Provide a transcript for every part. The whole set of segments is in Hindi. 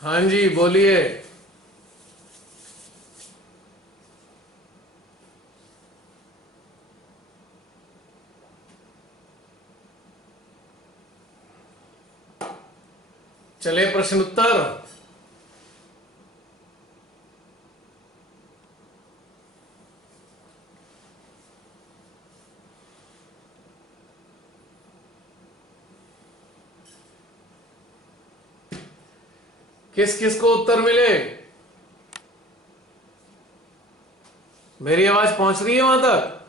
हाँ जी, बोलिए। चले प्रश्न उत्तर। किस किस को उत्तर मिले? मेरी आवाज पहुंच रही है वहां तक?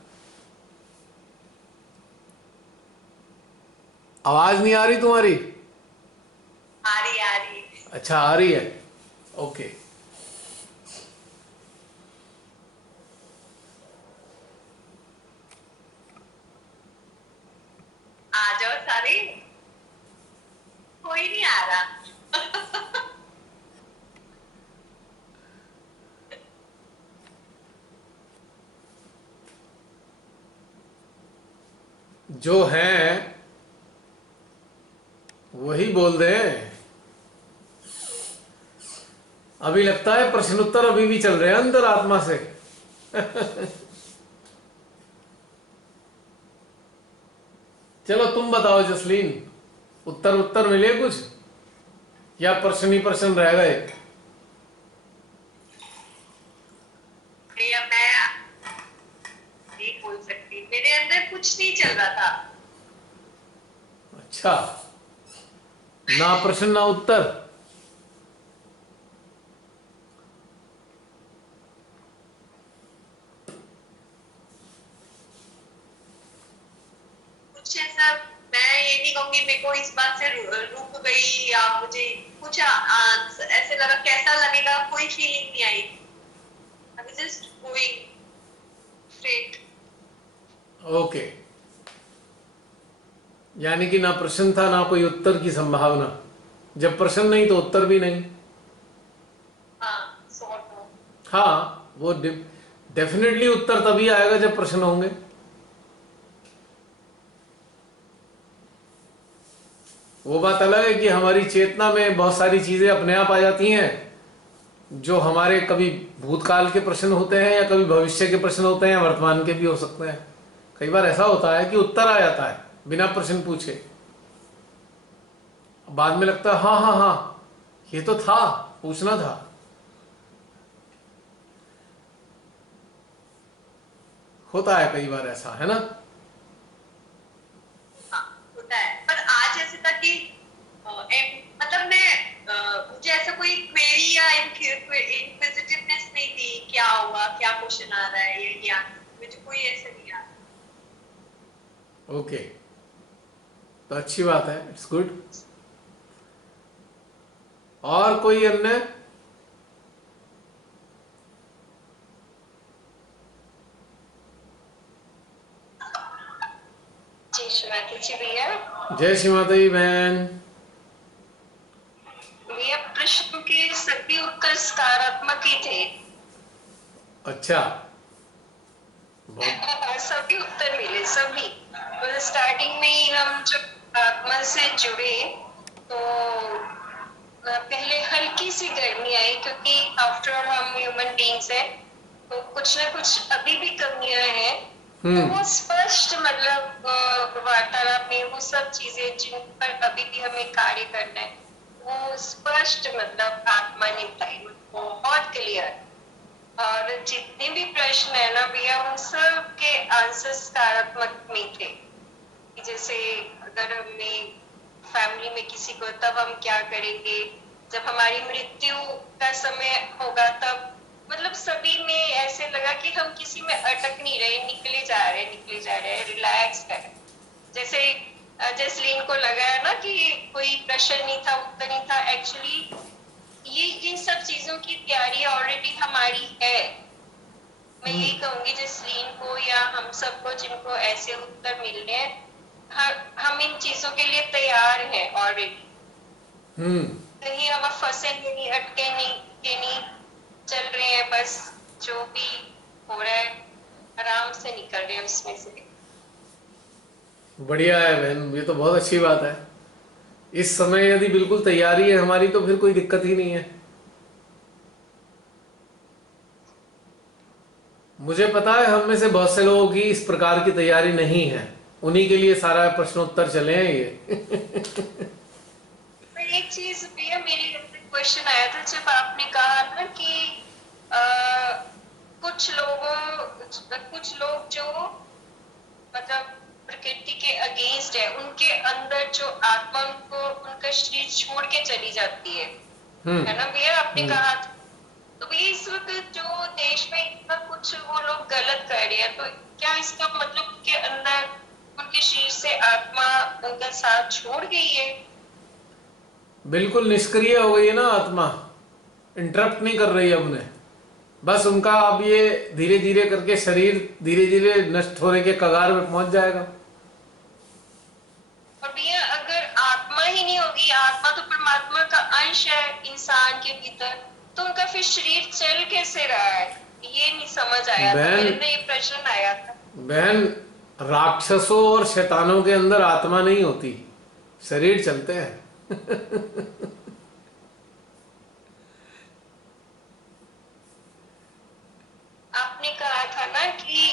आवाज नहीं आ रही तुम्हारी? आ रही। अच्छा, आ रही है। ओके। आ जाओ सारे। कोई नहीं आ रहा। जो है वही बोल दे। अभी लगता है प्रश्न उत्तर अभी भी चल रहे हैं अंदर आत्मा से। चलो तुम बताओ जसलीन, उत्तर उत्तर मिले कुछ या प्रश्न ही प्रश्न रह गए? भैया मैं नहीं बोल सकती, मेरे अंदर कुछ नहीं चल रहा था। अच्छा, ना प्रश्न ना उत्तर। कुछ ऐसा मैं ये नहीं कहूंगी मेरे को इस बात से रुक गई या मुझे कुछ ऐसे लगा, कैसा लगेगा कोई फीलिंग नहीं आई। I was just going straight. Okay, यानी कि ना प्रश्न था ना कोई उत्तर की संभावना। जब प्रश्न नहीं तो उत्तर भी नहीं। हाँ सॉर्ट ऑफ। हाँ, वो डेफिनेटली उत्तर तभी आएगा जब प्रश्न होंगे। वो बात अलग है कि हमारी चेतना में बहुत सारी चीजें अपने आप आ जाती हैं, जो हमारे कभी भूतकाल के प्रश्न होते हैं या कभी भविष्य के प्रश्न होते हैं या वर्तमान के भी हो सकते हैं। कई बार ऐसा होता है कि उत्तर आ जाता है बिना प्रश्न पूछे। बाद में लगता है हाँ हाँ हाँ, ये तो था, पूछना था। होता है कई बार ऐसा, है ना? हाँ होता है, पर आज ऐसे था कि मतलब मैं मुझे ऐसा कोई क्वेरी या इनक्विजिटिवनेस नहीं थी, क्या होगा, क्या क्वेश्चन आ रहा है, ये क्या, मुझे कोई ऐसा नहीं आ ओके, तो अच्छी बात है, इट्स गुड। और कोई अन्य? जी शिवाजी जी भैया। जय श्री माता दी बहन। भैया प्रश्न के सभी उत्तर सकारात्मक ही थे। अच्छा, बहुत। सभी उत्तर मिले सभी। तो स्टार्टिंग में ही हम जब आत्मा से जुड़े तो पहले हल्की सी गर्मी आई, क्योंकि आफ्टर ऑल हम ह्यूमन बीइंग्स हैं, तो कुछ ना कुछ अभी भी कमियां हैं। तो हम्म। वो स्पष्ट मतलब वार्तालाप में वो सब चीजें जिन पर अभी भी हमें कार्य करना है, वो स्पष्ट मतलब आत्मा ने बताई, बहुत क्लियर। और जितने भी प्रश्न है ना भैया, उन सब के आंसर सकारात्मक में थे। जैसे अगर हमें फैमिली में किसी को, तब हम क्या करेंगे, जब हमारी मृत्यु का समय होगा तब, मतलब सभी में ऐसे लगा कि हम किसी में अटक नहीं रहे, निकले जा रहे हैं, रिलैक्स कर। जैसे जैसलीन को लगा है ना कि कोई प्रश्न नहीं था, उत्तर नहीं था, एक्चुअली ये इन सब चीजों की तैयारी ऑलरेडी हमारी है। मैं यही कहूंगी जसलीन को या हम सबको जिनको ऐसे उत्तर मिल रहे हैं, हम इन चीजों के लिए तैयार हैं ऑलरेडी। हम्म। कहीं हम फंसे नहीं, अटके नहीं के नहीं, चल रहे हैं बस, जो भी हो रहा है आराम से निकल रहे हैं उसमें से। बढ़िया है बहन, ये तो बहुत अच्छी बात है। इस समय यदि बिल्कुल तैयारी है हमारी तो फिर कोई दिक्कत ही नहीं है। मुझे पता है हम में से बहुत से लोगों की इस प्रकार की तैयारी नहीं है, उन्हीं के लिए सारा प्रश्नोत्तर चले हैं ये। पर एक चीज भैया मेरे क्वेश्चन आया था जब आपने कहा ना कि कुछ लोग जो मतलब प्रकृति के अगेंस्ट है, उनके अंदर जो आत्मा उनको उनका शरीर छोड़ के चली जाती है ना भैया, आपने कहा था। तो भैया इस वक्त जो देश में इतना कुछ वो लोग गलत कर रहे हैं, तो क्या इसका मतलब उनके अंदर उनके शरीर से आत्मा उनका साथ छोड़ गई है? बिल्कुल निष्क्रिय हो गई है ना आत्मा, इंटरप्ट नहीं कर रही है उन्हें। बस उनका अब ये धीरे धीरे करके शरीर धीरे धीरे नष्ट होने के कगार में पहुंच जाएगा। और भैया अगर आत्मा ही नहीं होगी, आत्मा तो परमात्मा का अंश है इंसान के भीतर, तो उनका फिर शरीर चल कैसे रहा है? ये नहीं समझ आया था, मेरे अंदर ये प्रश्न आया था। बहन, राक्षसों और शैतानों के अंदर आत्मा नहीं होती, शरीर चलते हैं। आपने कहा था ना कि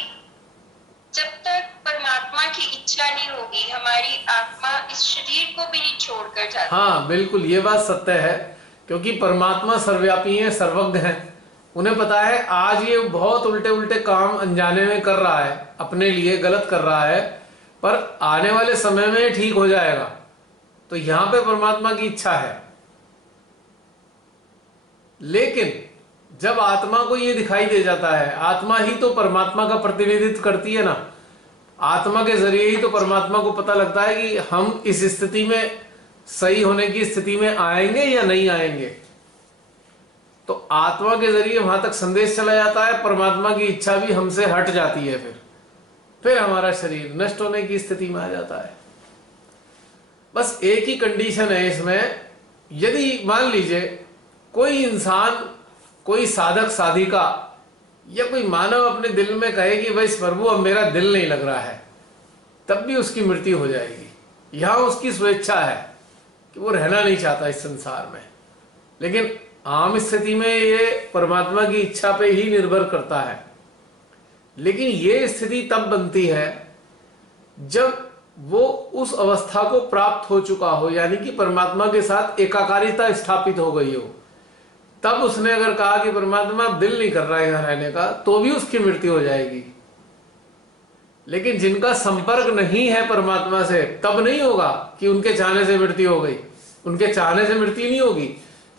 जब तक परमात्मा की इच्छा नहीं होगी हमारी आत्मा इस शरीर को भी नहीं छोड़कर जाती। हाँ बिल्कुल, ये बात सत्य है, क्योंकि परमात्मा सर्वव्यापी है, सर्वज्ञ है। उन्हें पता है आज ये बहुत उल्टे उल्टे काम अनजाने में कर रहा है, अपने लिए गलत कर रहा है, पर आने वाले समय में ठीक हो जाएगा। तो यहां पे परमात्मा की इच्छा है। लेकिन जब आत्मा को ये दिखाई दे जाता है, आत्मा ही तो परमात्मा का प्रतिनिधित्व करती है ना, आत्मा के जरिए ही तो परमात्मा को पता लगता है कि हम इस स्थिति में सही होने की स्थिति में आएंगे या नहीं आएंगे। तो आत्मा के जरिए वहां तक संदेश चला जाता है, परमात्मा की इच्छा भी हमसे हट जाती है, फिर हमारा शरीर नष्ट होने की स्थिति में आ जाता है। बस एक ही कंडीशन है इसमें, यदि मान लीजिए कोई इंसान, कोई साधक साधिका या कोई मानव अपने दिल में कहे कि भाई प्रभु अब मेरा दिल नहीं लग रहा है, तब भी उसकी मृत्यु हो जाएगी। यहां उसकी स्वेच्छा है कि वो रहना नहीं चाहता इस संसार में। लेकिन आम स्थिति में ये परमात्मा की इच्छा पे ही निर्भर करता है। लेकिन ये स्थिति तब बनती है जब वो उस अवस्था को प्राप्त हो चुका हो, यानी कि परमात्मा के साथ एकाकारिता स्थापित हो गई हो। तब उसने अगर कहा कि परमात्मा दिल नहीं कर रहा है यहाँ रहने का, तो भी उसकी मृत्यु हो जाएगी। लेकिन जिनका संपर्क नहीं है परमात्मा से, तब नहीं होगा कि उनके चाहने से मृत्यु हो गई। उनके चाहने से मृत्यु नहीं होगी,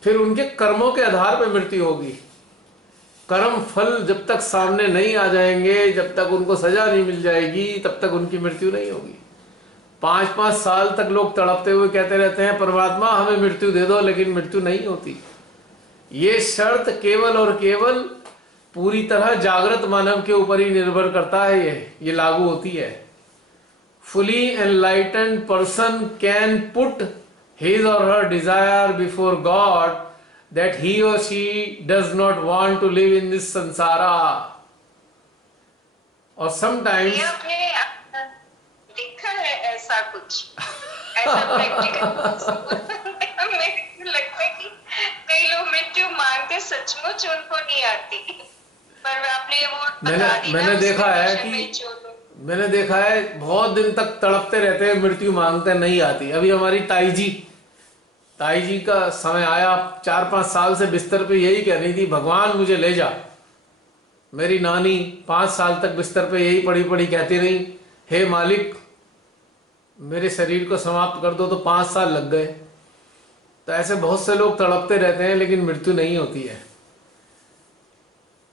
फिर उनके कर्मों के आधार पर मृत्यु होगी। कर्म फल जब तक सामने नहीं आ जाएंगे, जब तक उनको सजा नहीं मिल जाएगी, तब तक उनकी मृत्यु नहीं होगी। 5-5 साल तक लोग तड़पते हुए कहते रहते हैं परमात्मा हमें मृत्यु दे दो, लेकिन मृत्यु नहीं होती। ये शर्त केवल और केवल पूरी तरह जागृत मानव के ऊपर ही निर्भर करता है, ये लागू होती है। Fully enlightened person can put his or her desire before God that he or she does not want to live in this samsara. और sometimes देखा है ऐसा कुछ, ऐसा प्रैक्टिकल। मेरे को लगता है कि कई लोग मृत्यु मांगते सचमुच उनको नहीं आती, पर आपने वो बता दी ना, मैंने देखा है बहुत दिन तक तड़पते रहते हैं, मृत्यु मांगते नहीं आती। अभी हमारी ताई जी का समय आया, 4-5 साल से बिस्तर पे यही कह रही थी भगवान मुझे ले जा। मेरी नानी 5 साल तक बिस्तर पे यही पड़ी पड़ी कहती रही, हे मालिक मेरे शरीर को समाप्त कर दो, तो 5 साल लग गए। तो ऐसे बहुत से लोग तड़पते रहते हैं, लेकिन मृत्यु नहीं होती है।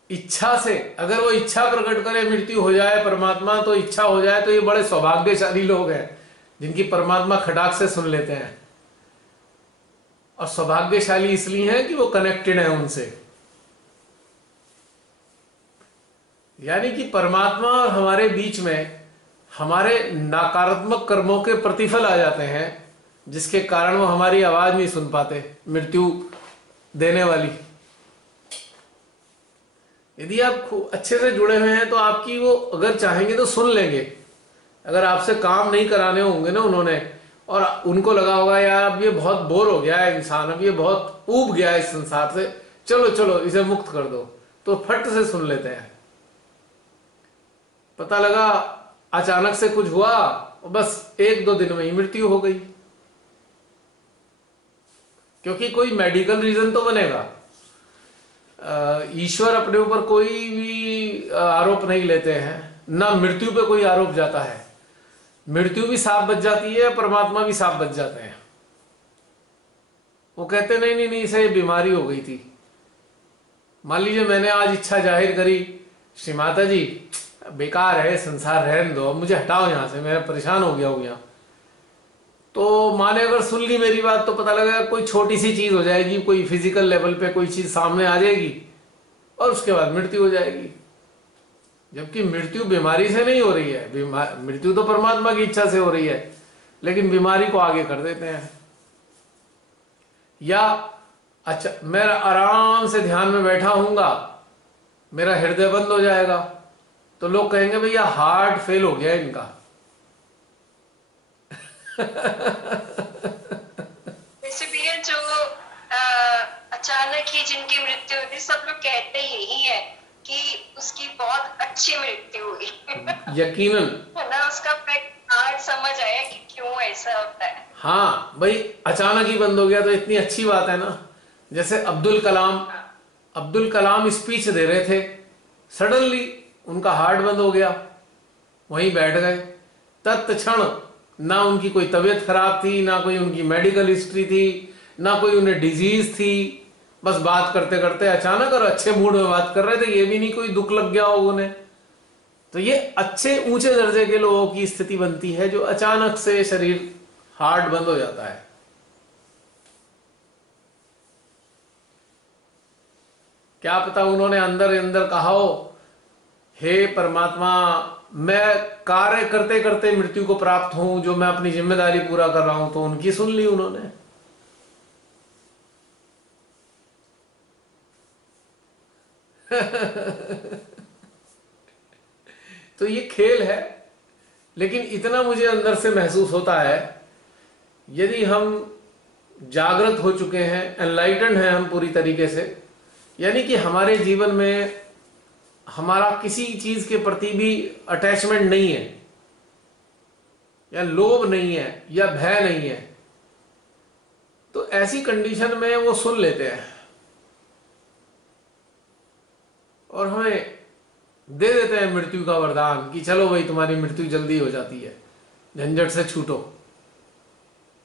इच्छा से, अगर वो इच्छा प्रकट करे मृत्यु हो जाए परमात्मा, तो इच्छा हो जाए, तो ये बड़े सौभाग्यशाली लोग हैं जिनकी परमात्मा खटाक से सुन लेते हैं। और सौभाग्यशाली इसलिए हैं कि वो कनेक्टेड है उनसे। यानी कि परमात्मा और हमारे बीच में हमारे नकारात्मक कर्मों के प्रतिफल आ जाते हैं, जिसके कारण वो हमारी आवाज नहीं सुन पाते मृत्यु देने वाली। यदि आप अच्छे से जुड़े हुए हैं तो आपकी वो अगर चाहेंगे तो सुन लेंगे। अगर आपसे काम नहीं कराने होंगे ना उन्होंने, और उनको लगा होगा यार अब ये बहुत बोर हो गया है इंसान, अब ये बहुत ऊब गया है इस संसार से, चलो चलो इसे मुक्त कर दो, तो फट से सुन लेते हैं। पता लगा अचानक से कुछ हुआ और बस एक दो दिन में ही मृत्यु हो गई, क्योंकि कोई मेडिकल रीजन तो बनेगा। ईश्वर अपने ऊपर कोई भी आरोप नहीं लेते हैं, ना मृत्यु पे कोई आरोप जाता है। मृत्यु भी साफ बच जाती है, परमात्मा भी साफ बच जाते हैं। वो कहते नहीं नहीं नहीं इसे बीमारी हो गई थी। मान लीजिए मैंने आज इच्छा जाहिर करी, श्री माता जी बेकार है संसार, रहने दो, अब मुझे हटाओ यहां से, मैं परेशान हो गया हूं यहां। तो माने अगर सुन ली मेरी बात तो पता लगेगा कोई छोटी सी चीज हो जाएगी, कोई फिजिकल लेवल पे कोई चीज सामने आ जाएगी और उसके बाद मृत्यु हो जाएगी। जबकि मृत्यु बीमारी से नहीं हो रही है, मृत्यु तो परमात्मा की इच्छा से हो रही है, लेकिन बीमारी को आगे कर देते हैं। या अच्छा मैं आराम से ध्यान में बैठा हूंगा, मेरा हृदय बंद हो जाएगा, तो लोग कहेंगे भैया हार्ट फेल हो गया इनका। वैसे भी है जो अचानक ही जिनकी मृत्यु होती, सब लोग कहते यही है कि उसकी बहुत अच्छी मृत्यु हुई। यकीनन है ना, उसका फैक्ट आज समझ आया कि क्यों ऐसा होता है। हाँ भाई, अचानक ही बंद हो गया तो इतनी अच्छी बात है ना। जैसे अब्दुल कलाम स्पीच दे रहे थे, सडनली उनका हार्ट बंद हो गया, वहीं बैठ गए। तत्क्षण ना उनकी कोई तबीयत खराब थी, ना कोई उनकी मेडिकल हिस्ट्री थी, ना कोई उन्हें डिजीज थी, बस बात करते करते अचानक और अच्छे मूड में बात कर रहे थे, ये भी नहीं कोई दुख लग गया हो उन्हें। तो ये अच्छे ऊंचे दर्जे के लोगों की स्थिति बनती है जो अचानक से शरीर हार्ट बंद हो जाता है। क्या पता उन्होंने अंदर अंदर कहा हो, हे परमात्मा मैं कार्य करते करते मृत्यु को प्राप्त हूं, जो मैं अपनी जिम्मेदारी पूरा कर रहा हूं, तो उनकी सुन ली उन्होंने। तो ये खेल है, लेकिन इतना मुझे अंदर से महसूस होता है, यदि हम जागृत हो चुके हैं, एनलाइटेंड हैं हम पूरी तरीके से, यानी कि हमारे जीवन में हमारा किसी चीज के प्रति भी अटैचमेंट नहीं है, या लोभ नहीं है, या भय नहीं है, तो ऐसी कंडीशन में वो सुन लेते हैं और हमें दे देते हैं मृत्यु का वरदान कि चलो भाई तुम्हारी मृत्यु जल्दी हो जाती है, झंझट से छूटो।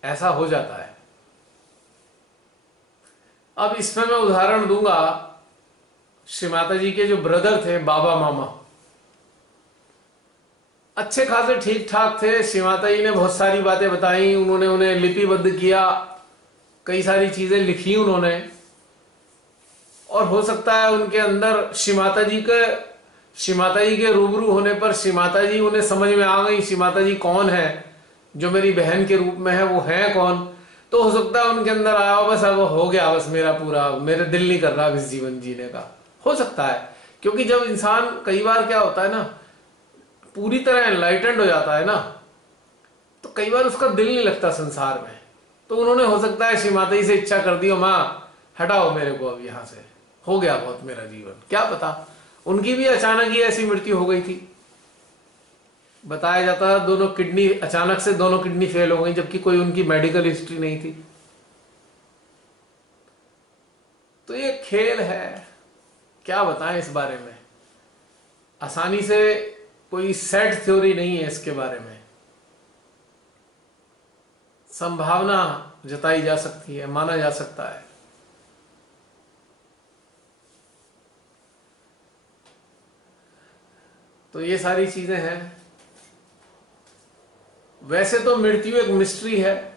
ऐसा हो जाता है। अब इसमें मैं उदाहरण दूंगा, श्री माता जी के जो ब्रदर थे बाबा मामा, अच्छे खासे ठीक ठाक थे। श्री माता जी ने बहुत सारी बातें बताई, उन्होंने उन्हें लिपिबद्ध किया, कई सारी चीजें लिखी उन्होंने, और हो सकता है उनके अंदर श्री माता जी के रूबरू होने पर श्री माता जी उन्हें समझ में आ गई, श्री माता जी कौन है, जो मेरी बहन के रूप में है वो है कौन। तो हो सकता है उनके अंदर आया बस अब हो गया, बस मेरा पूरा, मेरे दिल नहीं कर रहा इस जीवन जीने का। हो सकता है, क्योंकि जब इंसान कई बार क्या होता है ना, पूरी तरह एनलाइटेंड हो जाता है ना, तो कई बार उसका दिल नहीं लगता संसार में। तो उन्होंने हो सकता है श्री माता जी से इच्छा कर दी हो, माँ हटाओ मेरे को अब यहां से, हो गया बहुत मेरा जीवन। क्या पता उनकी भी अचानक ही ऐसी मृत्यु हो गई थी। बताया जाता है दोनों किडनी, अचानक से दोनों किडनी फेल हो गई, जबकि कोई उनकी मेडिकल हिस्ट्री नहीं थी। तो ये खेल है, क्या बताएं इस बारे में। आसानी से कोई सेट थ्योरी नहीं है इसके बारे में, संभावना जताई जा सकती है, माना जा सकता है। तो ये सारी चीजें हैं। वैसे तो मृत्यु एक मिस्ट्री है,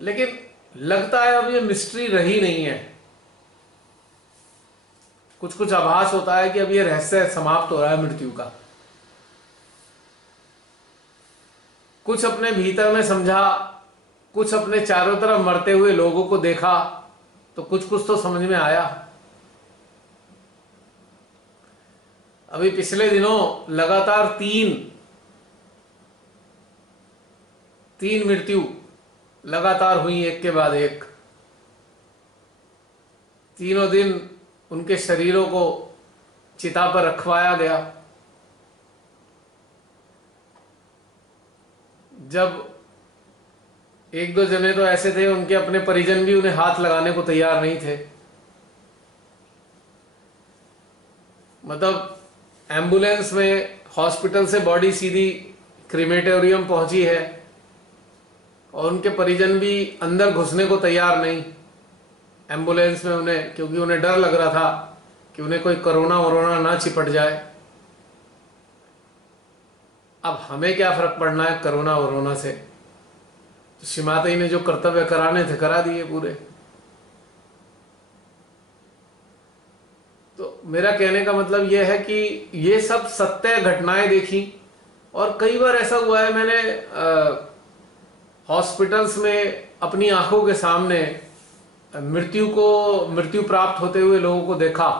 लेकिन लगता है अब ये मिस्ट्री रही नहीं है। कुछ कुछ आभास होता है कि अब ये रहस्य समाप्त हो रहा है मृत्यु का। कुछ अपने भीतर में समझा, कुछ अपने चारों तरफ मरते हुए लोगों को देखा, तो कुछ कुछ तो समझ में आया। अभी पिछले दिनों लगातार तीन मृत्यु लगातार हुई एक के बाद एक। तीनों दिन उनके शरीरों को चिता पर रखवाया गया। जब एक दो जने तो ऐसे थे, उनके अपने परिजन भी उन्हें हाथ लगाने को तैयार नहीं थे। मतलब एम्बुलेंस में हॉस्पिटल से बॉडी सीधी क्रीमेटोरियम पहुंची है और उनके परिजन भी अंदर घुसने को तैयार नहीं एम्बुलेंस में उन्हें, क्योंकि उन्हें डर लग रहा था कि उन्हें कोई कोरोना वरोना ना चिपट जाए। अब हमें क्या फर्क पड़ना है कोरोना वरोना से। तो श्रीमाता ने जो कर्तव्य कराने थे करा दिए पूरे। तो मेरा कहने का मतलब यह है कि ये सब सत्य घटनाएं देखी, और कई बार ऐसा हुआ है मैंने हॉस्पिटल्स में अपनी आंखों के सामने मृत्यु प्राप्त होते हुए लोगों को देखा।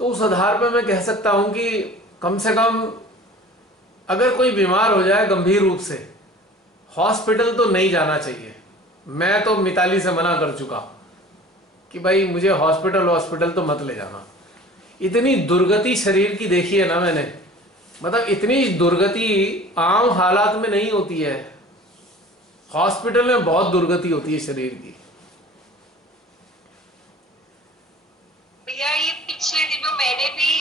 तो उस आधार पर मैं कह सकता हूं कि कम से कम अगर कोई बीमार हो जाए गंभीर रूप से, हॉस्पिटल तो नहीं जाना चाहिए। मैं तो मिताली से मना कर चुका कि भाई मुझे हॉस्पिटल तो मत ले जाना। इतनी दुर्गति शरीर की देखी है ना मैंने, मतलब इतनी दुर्गति आम हालात में नहीं होती है, हॉस्पिटल में बहुत दुर्गति होती है शरीर की। भैया ये पिछले दिनों मैंने भी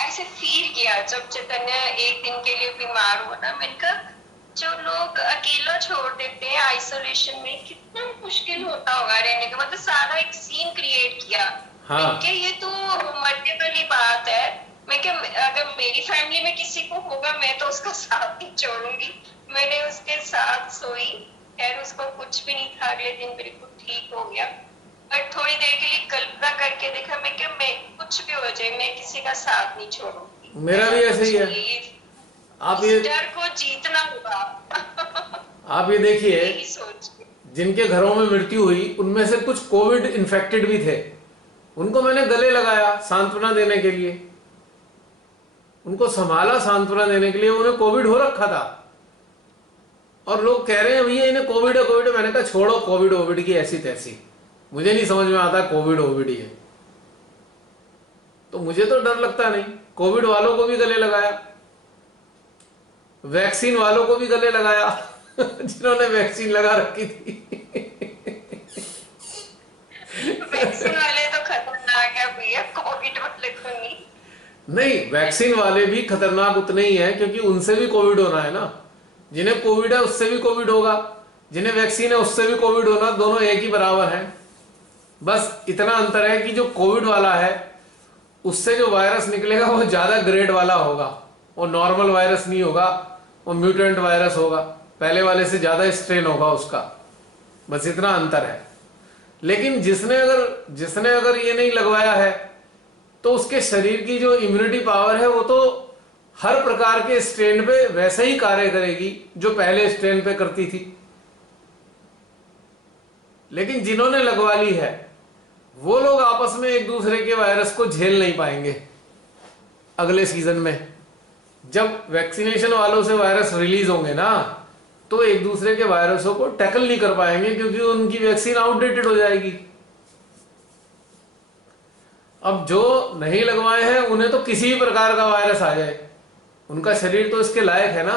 ऐसे फील किया, जब चैतन्य एक दिन के लिए बीमार हुआ ना, मैंने कहा जो लोग अकेला छोड़ देते हैं आइसोलेशन में, कितना मुश्किल होता होगा रहने का। मतलब सारा एक सीन क्रिएट किया। हाँ। मैंने ये तो मरने वाली बात है। मैं क्या, अगर मेरी फैमिली में किसी को होगा मैं तो उसका साथ नहीं छोड़ूंगी। मैंने उसके साथ सोई, खैर उसको कुछ भी नहीं था, अगले दिन बिल्कुल ठीक हो गया। पर थोड़ी देर के लिए कल्पना करके देखा, मैं क्या, मैं कुछ भी हो जाए मैं किसी का साथ नहीं छोड़ूंगी। मेरा भी ऐसे ही है। आप ये डर को जीतना होगा। आप ये देखिए, यही सोच जिनके घरों में मृत्यु हुई उनमें से कुछ कोविड इन्फेक्टेड भी थे। उनको मैंने गले लगाया सांत्वना देने के लिए, उनको संभाला सांत्वना देने के लिए। उन्हें कोविड हो रखा था और लोग कह रहे हैं भैया इन्हें कोविड है कोविड है। मैंने कहा छोड़ो कोविड ओविड की ऐसी तैसी, मुझे नहीं समझ में आता कोविड ओविड ही है। तो मुझे तो डर लगता नहीं। कोविड वालों को भी गले लगाया, वैक्सीन वालों को भी गले लगाया जिन्होंने वैक्सीन लगा रखी थी। वैक्सीन वाले तो खतरनाक है भैया, कोविड वाले तो नहीं, वैक्सीन वाले भी खतरनाक उतने ही हैं, क्योंकि उनसे भी कोविड होना है ना। जिन्हें कोविड है उससे भी कोविड होगा, जिन्हें वैक्सीन है उससे भी कोविड होना, दोनों एक ही बराबर हैं। बस इतना अंतर है कि जो कोविड वाला है उससे जो वायरस निकलेगा वो ज्यादा ग्रेड वाला होगा, वो नॉर्मल वायरस नहीं होगा, वो म्यूटेंट वायरस होगा, पहले वाले से ज्यादा स्ट्रेन होगा उसका। बस इतना अंतर है। लेकिन जिसने अगर ये नहीं लगवाया है तो उसके शरीर की जो इम्यूनिटी पावर है वो तो हर प्रकार के स्ट्रेन पे वैसे ही कार्य करेगी जो पहले स्ट्रेन पे करती थी। लेकिन जिन्होंने लगवा ली है वो लोग आपस में एक दूसरे के वायरस को झेल नहीं पाएंगे। अगले सीजन में जब वैक्सीनेशन वालों से वायरस रिलीज होंगे ना, तो एक दूसरे के वायरसों को टैकल नहीं कर पाएंगे, क्योंकि उनकी वैक्सीन आउटडेटेड हो जाएगी। अब जो नहीं लगवाए हैं उन्हें तो किसी भी प्रकार का वायरस आ जाए, उनका शरीर तो इसके लायक है ना।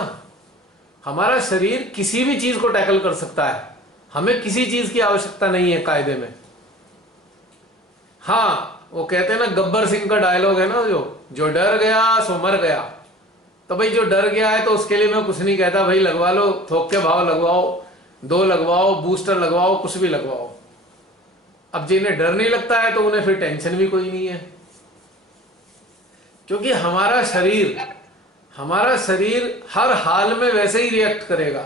हमारा शरीर किसी भी चीज को टैकल कर सकता है, हमें किसी चीज की आवश्यकता नहीं है कायदे में। हाँ, वो कहते हैं ना, गब्बर सिंह का डायलॉग है ना, जो डर गया सो मर गया। तो भाई जो डर गया है तो उसके लिए मैं कुछ नहीं कहता, भाई लगवा लो, थोक के भाव लगवाओ, 2 लगवाओ, बूस्टर लगवाओ, कुछ भी लगवाओ। अब जिन्हें डर नहीं लगता है तो उन्हें फिर टेंशन भी कोई नहीं है, क्योंकि हमारा शरीर हर हाल में वैसे ही रिएक्ट करेगा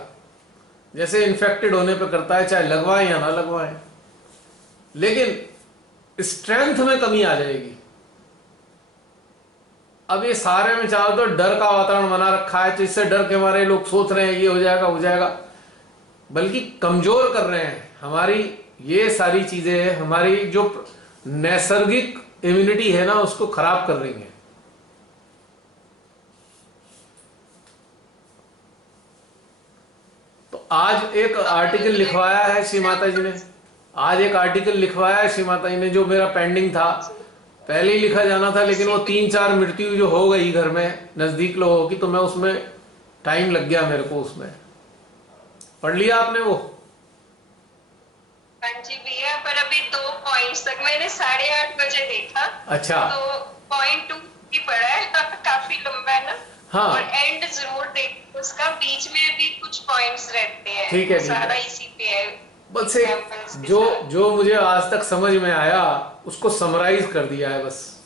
जैसे इन्फेक्टेड होने पर करता है, चाहे लगवाएं या ना लगवाएं। लेकिन स्ट्रेंथ में कमी आ जाएगी। अब ये सारे में चाहो तो डर का वातावरण बना रखा है, तो इससे डर के मारे लोग सोच रहे हैं ये हो जाएगा, बल्कि कमजोर कर रहे हैं हमारी ये सारी चीजें। हमारी जो नैसर्गिक इम्यूनिटी है ना उसको खराब कर रही हैं। तो आज एक आर्टिकल लिखवाया है श्री माता जी ने, आज एक आर्टिकल लिखवाया है श्री माता जी ने जो मेरा पेंडिंग था, पहले ही लिखा जाना था, लेकिन वो 3-4 मृत्यु जो हो गई घर में नजदीक लोगों की, तो मैं उसमें टाइम लग गया मेरे को उसमें। पढ़ लिया आपने वो? हाँ जी भैया, पर अभी 2 पॉइंट्स तक मैंने 8:30 बजे देखा। अच्छा। तो पॉइंट 2 ही पढ़ा है काफी लंबा है ना। हाँ। और एंड जरूर देख, उसका बीच में भी कुछ पॉइंट्स रहते हैं। ठीक है, ठीक सारा है। इसी पे है। बस एक जो मुझे आज तक समझ में आया उसको समराइज कर दिया है बस।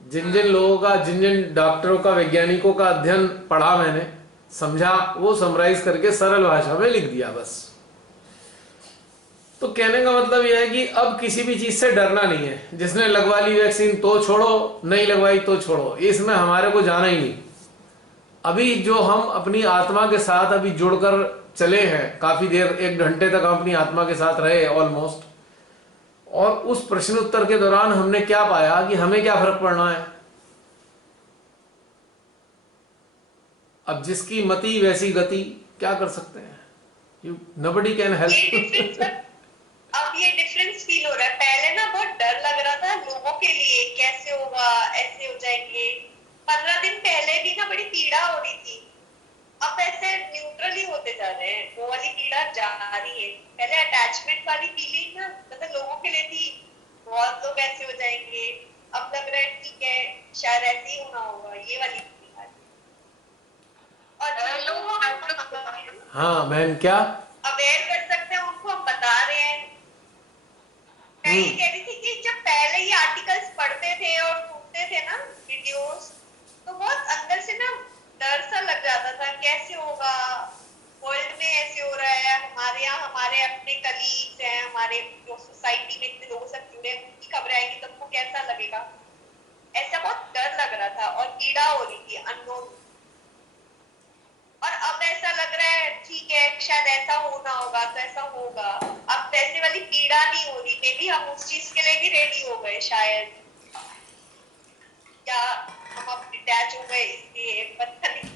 जिन जिन लोगों का, जिन जिन डॉक्टरों का, वैज्ञानिकों का अध्ययन पढ़ा मैंने, समझा, वो समराइज करके सरल भाषा में लिख दिया बस। तो कहने का मतलब यह है कि अब किसी भी चीज से डरना नहीं है। जिसने लगवा ली वैक्सीन तो छोड़ो, नहीं लगवाई तो छोड़ो, इसमें हमारे को जाना ही नहीं। अभी जो हम अपनी आत्मा के साथ अभी जुड़कर चले हैं, काफी देर, 1 घंटे तक हम अपनी आत्मा के साथ रहे ऑलमोस्ट, और उस प्रश्न उत्तर के दौरान हमने क्या पाया कि हमें क्या फर्क पड़ना है। अब जिसकी मति वैसी गति, क्या कर सकते हैं, यू नबडी कैन हेल्प। अब ये डिफरेंस फील हो रहा है। पहले ना बहुत डर लग रहा था लोगों के लिए, कैसे होगा, ऐसे हो जाएंगे। 15 दिन पहले भी ना बड़ी पीड़ा हो रही थी, अब ऐसे न्यूट्रल ही होते जा रहे हैं। वो वाली पीड़ा जा रही है। पहले अटैचमेंट वाली फीलिंग ना मतलब लोगों के लिए थी, बहुत लोग ऐसे हो जाएंगे। अब लग रहा है ठीक है, शायद ऐसे ही होना होगा, ये वाली फीलिंग आ रही है। और हाँ मैम, क्या अवेयर कर सकते हैं उनको, हम बता रहे हैं। मैं ये कह रही थी कि जब पहले ये आर्टिकल्स पढ़ते थे और सुनते थे ना वीडियोस, तो बहुत अंदर से ना डर सा लग जाता था, कैसे होगा, वर्ल्ड में ऐसे हो रहा है, हमारे यहाँ हमारे अपने कलीग्स हैं, हमारे जो सोसाइटी में इतने लोगों से जुड़े हैं, उनकी खबरें आएंगी तो हमको कैसा लगेगा। ऐसा बहुत डर लग रहा था और पीड़ा हो रही थी अननोन। और अब ऐसा लग रहा है ठीक है, शायद ऐसा होना होगा तो ऐसा होगा। अब वैसे वाली पीड़ा नहीं हो रही। मे बी हम उस चीज के लिए भी रेडी हो गए शायद, या हम अब डिटैच हो गए इसलिए, पता नहीं।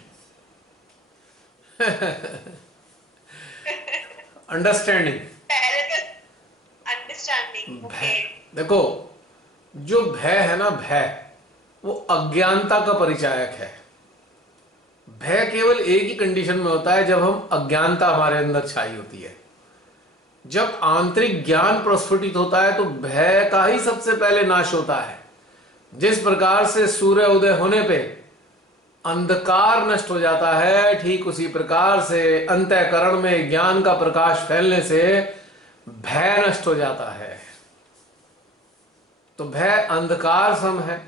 अंडरस्टैंडिंग, पहले तो अंडरस्टैंडिंग। ओके, देखो जो भय है ना, भय वो अज्ञानता का परिचायक है। भय केवल एक ही कंडीशन में होता है, जब हम अज्ञानता हमारे अंदर छाई होती है। जब आंतरिक ज्ञान प्रस्फुटित होता है तो भय का ही सबसे पहले नाश होता है। जिस प्रकार से सूर्य उदय होने पे अंधकार नष्ट हो जाता है, ठीक उसी प्रकार से अंतःकरण में ज्ञान का प्रकाश फैलने से भय नष्ट हो जाता है। तो भय अंधकार सम है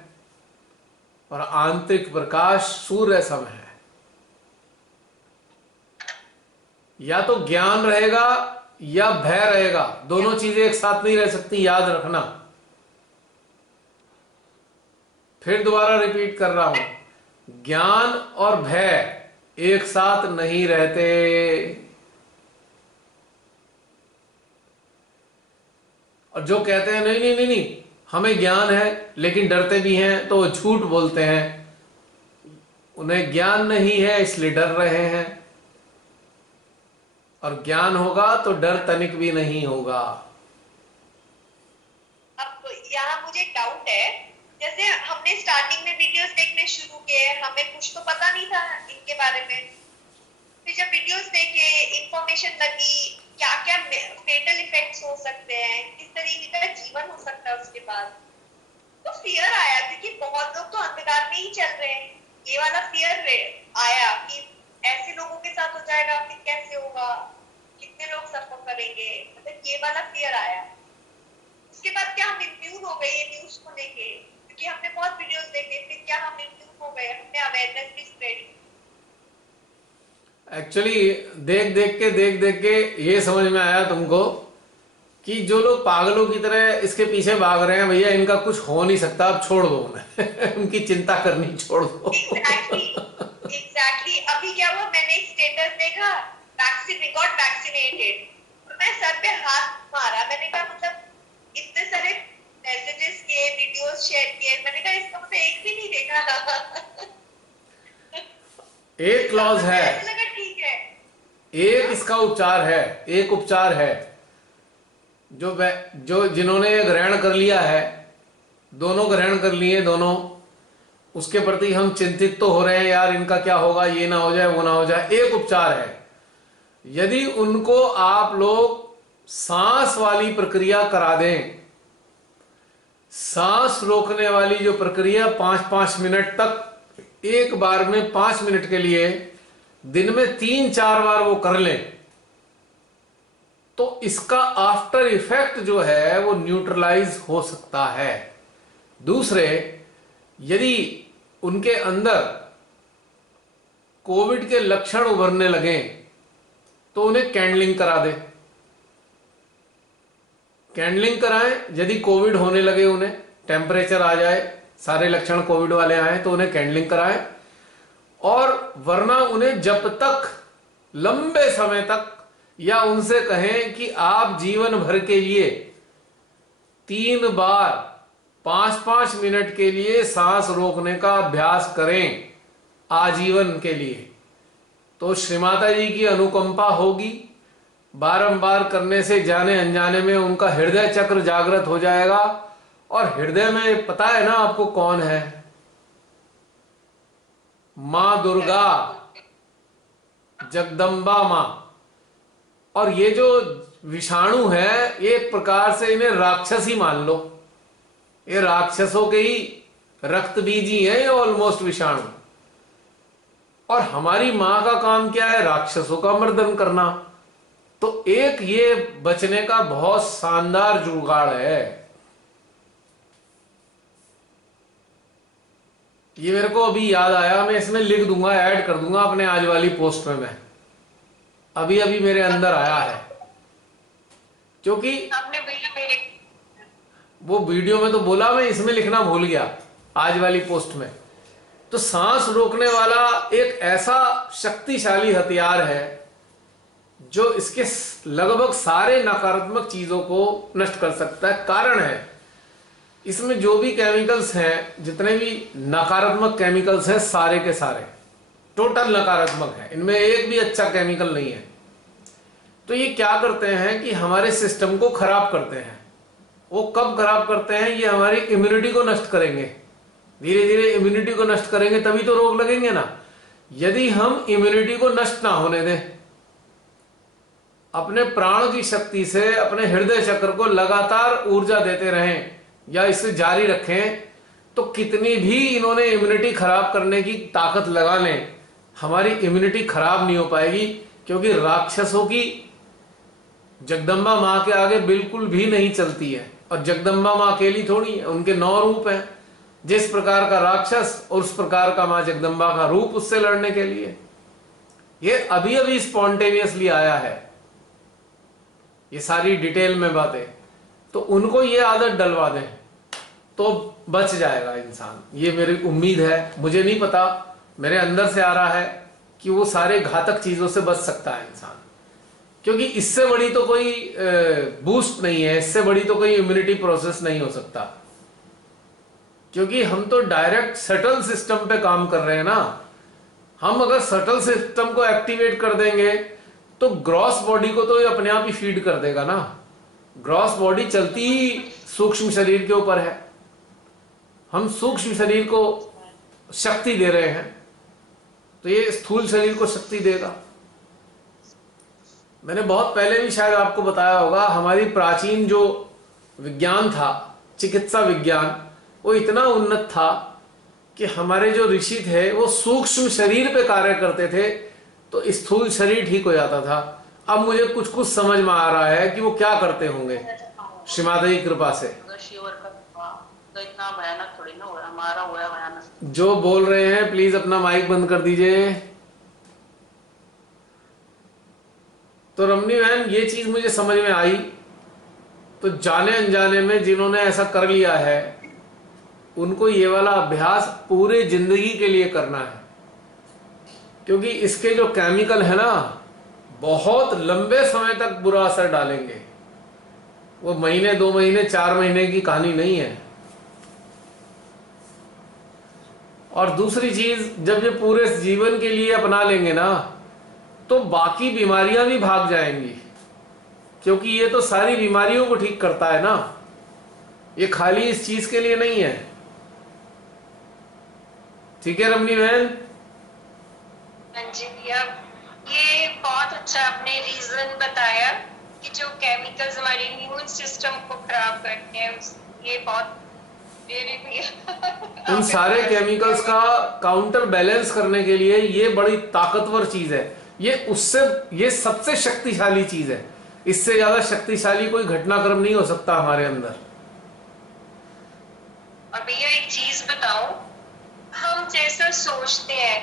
और आंतरिक प्रकाश सूर्य सम है। या तो ज्ञान रहेगा या भय रहेगा, दोनों चीजें एक साथ नहीं रह सकती, याद रखना। फिर दोबारा रिपीट कर रहा हूं, ज्ञान और भय एक साथ नहीं रहते। और जो कहते हैं नहीं नहीं नहीं नहीं हमें ज्ञान है लेकिन डरते भी हैं, तो वो झूठ बोलते हैं। उन्हें ज्ञान नहीं है इसलिए डर रहे हैं, और ज्ञान होगा तो डर तनिक भी नहीं होगा। अब यहाँ मुझे डाउट है, जैसे हमने स्टार्टिंग में वीडियोस देखने शुरू किए, हमें कुछ तो पता नहीं था इनके बारे में। फिर जब वीडियोस देखे, इंफॉर्मेशन लगी, क्या क्या फेटल इफेक्ट्स हो सकते हैं, किस तरीके का जीवन हो सकता है उसके बाद, तो फियर आया। क्योंकि बहुत लोग तो अंधकार में ही चल रहे हैं, ये वाला फियर आया कि ऐसे लोगों के साथ हो जाएगा, फिर कैसे होगा, कितने लोग सफर करेंगे, मतलब ये वाला फियर आया। उसके बाद क्या हम इम्यून हो गए ये न्यूज को लेके, क्योंकि हमने बहुत वीडियोस देखे, फिर क्या हम इम्यून हो गए, हमने अवेयरनेस भी स्प्रेड। एक्चुअली देख देख के ये समझ में आया तुमको कि जो लोग पागलों की तरह इसके पीछे भाग रहे हैं, भैया इनका कुछ हो नहीं सकता, अब छोड़ दो उन्हें। उनकी चिंता करनी छोड़ दो। एग्जैक्टली। अभी क्या हुआ, मैंने एक स्टेटस देखा, वैक्सीन गॉट वैक्सीनेटेड, तो मैं सर पे हाथ मारा। मैंने कहा मतलब इतने सारे मैसेजेस किए, वीडियोस शेयर किए, मैंने कहा इसका मतलब एक भी नहीं देखा। एक क्लॉज है, लगा ठीक है, एक इसका उपचार है, एक उपचार है जो जिन्होंने ग्रहण कर लिया है, दोनों ग्रहण कर लिए दोनों, उसके प्रति हम चिंतित तो हो रहे हैं, यार इनका क्या होगा, ये ना हो जाए वो ना हो जाए। एक उपचार है, यदि उनको आप लोग सांस वाली प्रक्रिया करा दें, सांस रोकने वाली जो प्रक्रिया 5-5 मिनट तक, एक बार में 5 मिनट के लिए दिन में 3-4 बार वो कर लें, तो इसका आफ्टर इफेक्ट जो है वो न्यूट्रलाइज हो सकता है। दूसरे, यदि उनके अंदर कोविड के लक्षण उभरने लगे तो उन्हें कैंडलिंग करा दे, कैंडलिंग कराएं। यदि कोविड होने लगे, उन्हें टेम्परेचर आ जाए, सारे लक्षण कोविड वाले आए, तो उन्हें कैंडलिंग कराएं। और वरना उन्हें जब तक लंबे समय तक, या उनसे कहें कि आप जीवन भर के लिए 3 बार 5-5 मिनट के लिए सांस रोकने का अभ्यास करें आजीवन के लिए, तो श्री माता जी की अनुकंपा होगी। बारंबार करने से जाने अनजाने में उनका हृदय चक्र जागृत हो जाएगा, और हृदय में पता है ना आपको कौन है? मां दुर्गा, जगदम्बा मां। और ये जो विषाणु है, एक प्रकार से इन्हें राक्षस ही मान लो, ये राक्षसों के ही रक्त बीज ही है ये ऑलमोस्ट विषाणु। और हमारी मां का काम क्या है? राक्षसों का मर्दन करना। तो एक ये बचने का बहुत शानदार जुगाड़ है। ये मेरे को अभी याद आया, मैं इसमें लिख दूंगा, ऐड कर दूंगा अपने आज वाली पोस्ट में। मैं अभी अभी मेरे अंदर आया है, क्योंकि आपने भैया मेरे वो वीडियो में तो बोला, मैं इसमें लिखना भूल गया आज वाली पोस्ट में। तो सांस रोकने वाला एक ऐसा शक्तिशाली हथियार है जो इसके लगभग सारे नकारात्मक चीजों को नष्ट कर सकता है। कारण है, इसमें जो भी केमिकल्स हैं, जितने भी नकारात्मक केमिकल्स हैं, सारे के सारे टोटल नकारात्मक है, इनमें एक भी अच्छा केमिकल नहीं है। तो ये क्या करते हैं कि हमारे सिस्टम को खराब करते हैं। वो कब खराब करते हैं? ये हमारी इम्यूनिटी को नष्ट करेंगे, धीरे धीरे इम्यूनिटी को नष्ट करेंगे, तभी तो रोग लगेंगे ना। यदि हम इम्यूनिटी को नष्ट ना होने दें, अपने प्राण की शक्ति से अपने हृदय चक्र को लगातार ऊर्जा देते रहें या इसे जारी रखें, तो कितनी भी इन्होंने इम्यूनिटी खराब करने की ताकत लगा लें, हमारी इम्यूनिटी खराब नहीं हो पाएगी। क्योंकि राक्षसों की जगदम्बा मां के आगे बिल्कुल भी नहीं चलती है। और जगदम्बा मां अकेली थोड़ी है, उनके 9 रूप हैं। जिस प्रकार का राक्षस और उस प्रकार का मां जगदम्बा का रूप उससे लड़ने के लिए। ये अभी अभी स्पॉन्टेनियसली आया है, ये सारी डिटेल में बातें। तो उनको ये आदत डलवा दें तो बच जाएगा इंसान, ये मेरी उम्मीद है। मुझे नहीं पता, मेरे अंदर से आ रहा है कि वो सारे घातक चीजों से बच सकता है इंसान। क्योंकि इससे बड़ी तो कोई बूस्ट नहीं है, इससे बड़ी तो कोई इम्यूनिटी प्रोसेस नहीं हो सकता। क्योंकि हम तो डायरेक्ट सटल सिस्टम पे काम कर रहे हैं ना। हम अगर सटल सिस्टम को एक्टिवेट कर देंगे तो ग्रॉस बॉडी को तो ये अपने आप ही फीड कर देगा ना। ग्रॉस बॉडी चलती ही सूक्ष्म शरीर के ऊपर है, हम सूक्ष्म शरीर को शक्ति दे रहे हैं, तो ये स्थूल शरीर को शक्ति देगा। मैंने बहुत पहले भी शायद आपको बताया होगा, हमारी प्राचीन जो विज्ञान था, चिकित्सा विज्ञान, वो इतना उन्नत था कि हमारे जो ऋषि थे वो सूक्ष्म शरीर पे कार्य करते थे, तो स्थूल शरीर ठीक हो जाता था। अब मुझे कुछ कुछ समझ में आ रहा है कि वो क्या करते होंगे श्री माता की कृपा से। तो इतना भयानक थोड़ी ना हो रहा, हमारा हुआ है भयानक। जो बोल रहे हैं प्लीज अपना माइक बंद कर दीजिए। तो रमनी बहन, ये चीज मुझे समझ में आई। तो जाने अनजाने में जिन्होंने ऐसा कर लिया है, उनको ये वाला अभ्यास पूरे जिंदगी के लिए करना है। क्योंकि इसके जो केमिकल है ना, बहुत लंबे समय तक बुरा असर डालेंगे। वो महीने, 2 महीने, 4 महीने की कहानी नहीं है। और दूसरी चीज, जब ये पूरे जीवन के लिए अपना लेंगे ना, तो बाकी बीमारियां भी भाग जाएंगी, क्योंकि ये तो सारी बीमारियों को ठीक करता है ना, ये खाली इस चीज के लिए नहीं है। ठीक है रमनी बहन? हाँ जी भैया, ये बहुत अच्छा आपने रीजन बताया कि जो केमिकल्स हमारे इम्यून सिस्टम को खराब करते हैं, ये बहुत उन सारे केमिकल्स का काउंटर बैलेंस करने के लिए ये बड़ी ताकतवर चीज है। ये सबसे शक्तिशाली चीज है। इससे ज्यादा शक्तिशाली कोई घटनाक्रम नहीं हो सकता हमारे अंदर। और भैया एक चीज बताओ, हम जैसा सोचते हैं,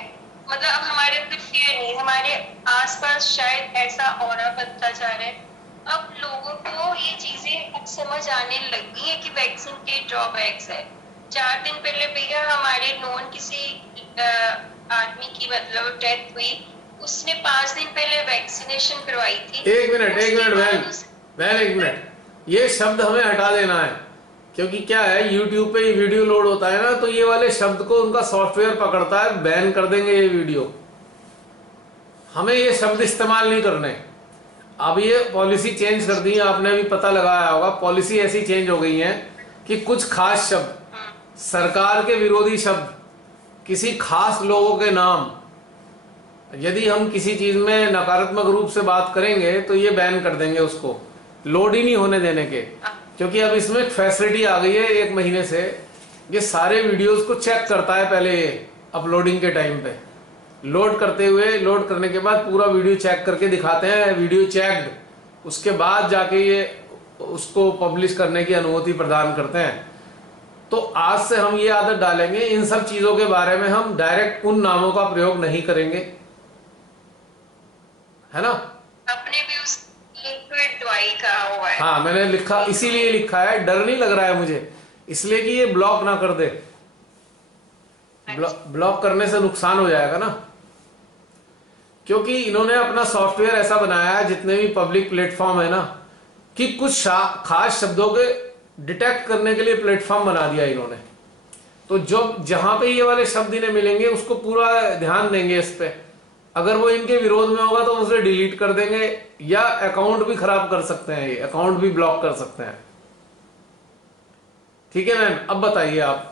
मतलब अब हमारे अंदर फियर नहीं, हमारे आसपास शायद ऐसा ऑरा बनता जा रहा है। अब लोगों को ये चीजें अब समझ आने लगी है कि वैक्सीन के ड्रॉबैक्स है। 4 दिन पहले भैया हमारे नॉन किसी आदमी की मतलब डेथ हुई, उसने 5 दिन पहले वैक्सीनेशन करवाई थी। एक मिनट बहन, एक मिनट, ये शब्द हमें हटा देना है, क्योंकि क्या है, यूट्यूब पे ये वीडियो लोड होता है ना, तो ये वाले शब्द को उनका सॉफ्टवेयर पकड़ता है, बैन कर देंगे ये वीडियो। हमें ये शब्द इस्तेमाल नहीं करने। अब ये पॉलिसी चेंज कर दी है, आपने भी पता लगाया होगा, पॉलिसी ऐसी चेंज हो गई है कि कुछ खास शब्द, सरकार के विरोधी शब्द, किसी खास लोगों के नाम, यदि हम किसी चीज में नकारात्मक रूप से बात करेंगे तो ये बैन कर देंगे, उसको लोड ही नहीं होने देने के। क्योंकि अब इसमें एक फैसिलिटी आ गई है 1 महीने से, ये सारे वीडियोस को चेक करता है पहले, ये अपलोडिंग के टाइम पे लोड करने के बाद पूरा वीडियो चेक करके दिखाते हैं, वीडियो चेक्ड, उसके बाद जाके ये उसको पब्लिश करने की अनुमति प्रदान करते हैं। तो आज से हम ये आदत डालेंगे, इन सब चीजों के बारे में हम डायरेक्ट उन नामों का प्रयोग नहीं करेंगे, है ना? अपने भी उस लिक्विड दवाई का हुआ है। हाँ, मैंने लिखा, इसीलिए लिखा है, डर नहीं लग रहा है मुझे, इसलिए कि ये ब्लॉक ना कर दे। ब्लॉक करने से नुकसान हो जाएगा ना, क्योंकि इन्होंने अपना सॉफ्टवेयर ऐसा बनाया है, जितने भी पब्लिक प्लेटफॉर्म है ना, कि कुछ खास शब्दों के डिटेक्ट करने के लिए प्लेटफॉर्म बना दिया इन्होंने। तो जो जहां पे ये वाले शब्द इन्हें मिलेंगे उसको पूरा ध्यान देंगे इस पे। अगर वो इनके विरोध में होगा तो उसे डिलीट कर देंगे, या अकाउंट भी खराब कर सकते हैं, ये अकाउंट भी ब्लॉक कर सकते हैं। ठीक है मैम, अब बताइए आप।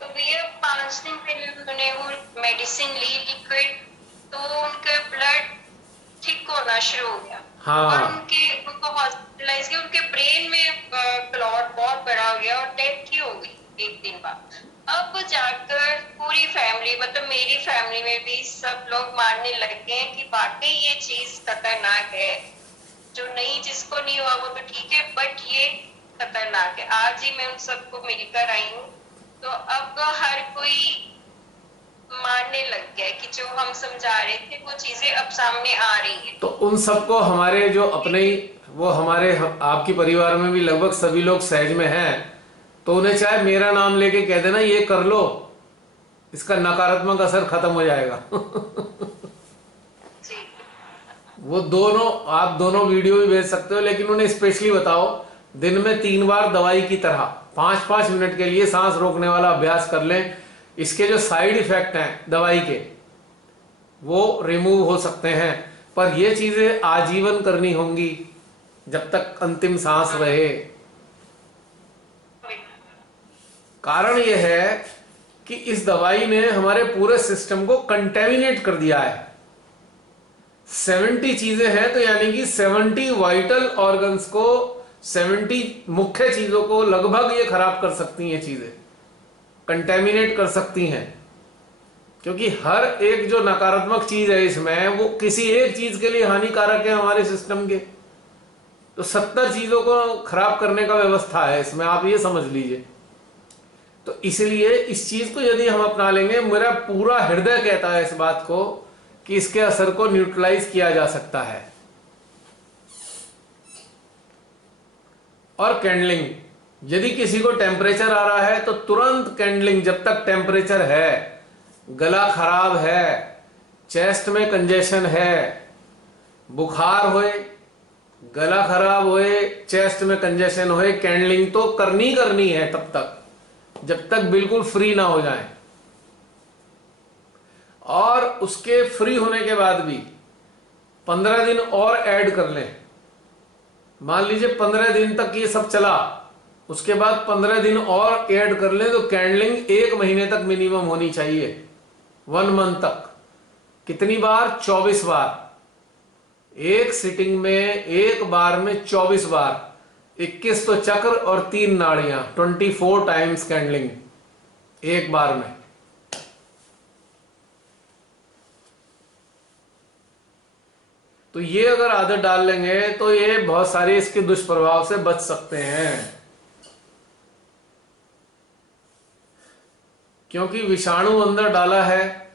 तो भैया 5 दिन पहले उन्होंने वो मेडिसिन ली लिक्विड, तो उनका ब्लड थिक होना शुरू हो गया। हाँ, और उनको हॉस्पिटलाइज किया, उनके ब्रेन में क्लॉट बहुत बड़ा हो गया और डेथ ही हो गई 1 दिन बाद। अब जाकर पूरी फैमिली, मतलब मेरी फैमिली में भी सब लोग मानने लग गए हैं कि वाकई ये चीज खतरनाक है। जो नहीं, जिसको नहीं हुआ वो तो ठीक है, बट ये खतरनाक है। आज ही मैं उन सबको मिलकर आई हूँ, तो अब हर कोई मानने लग गया है कि जो हम समझा रहे थे वो चीजें अब सामने आ रही है। तो उन सबको हमारे जो अपने ही, वो हमारे आपके परिवार में भी लगभग सभी लोग सहज में हैं, तो उन्हें चाहे मेरा नाम लेके कह देना ये कर लो, इसका नकारात्मक असर खत्म हो जाएगा। जी। वो दोनों, आप दोनों वीडियो भी भेज सकते हो, लेकिन उन्हें स्पेशली बताओ दिन में 3 बार दवाई की तरह 5-5 मिनट के लिए सांस रोकने वाला अभ्यास कर लें। इसके जो साइड इफेक्ट हैं दवाई के, वो रिमूव हो सकते हैं, पर ये चीजें आजीवन करनी होंगी जब तक अंतिम सांस रहे। कारण यह है कि इस दवाई ने हमारे पूरे सिस्टम को कंटेमिनेट कर दिया है। 70 चीजें हैं, तो यानी कि 70 वाइटल ऑर्गन्स को, 70 मुख्य चीजों को लगभग ये खराब कर सकती हैं, चीजें कंटेमिनेट कर सकती हैं। क्योंकि हर एक जो नकारात्मक चीज है इसमें, वो किसी एक चीज के लिए हानिकारक है हमारे सिस्टम के। तो 70 चीजों को खराब करने का व्यवस्था है इसमें, आप ये समझ लीजिए। तो इसलिए इस चीज को यदि हम अपना लेंगे, मेरा पूरा हृदय कहता है इस बात को कि इसके असर को न्यूट्रलाइज किया जा सकता है। और कैंडलिंग, यदि किसी को टेम्परेचर आ रहा है तो तुरंत कैंडलिंग, जब तक टेम्परेचर है, गला खराब है, चेस्ट में कंजेशन है, बुखार होए, गला खराब होए, चेस्ट में कंजेशन होए, कैंडलिंग तो करनी है तब तक, जब तक बिल्कुल फ्री ना हो जाए। और उसके फ्री होने के बाद भी 15 दिन और ऐड कर लें। मान लीजिए 15 दिन तक ये सब चला, उसके बाद 15 दिन और ऐड कर लें तो कैंडलिंग 1 महीने तक मिनिमम होनी चाहिए, 1 मंथ तक। कितनी बार? 24 बार। एक सिटिंग में, एक बार में 24 बार, 21 तो चक्र और 3 नाड़ियां, 24 टाइम्स कैंडलिंग एक बार में। तो ये अगर आदत डाल लेंगे तो ये बहुत सारे इसके दुष्प्रभाव से बच सकते हैं, क्योंकि विषाणु अंदर डाला है,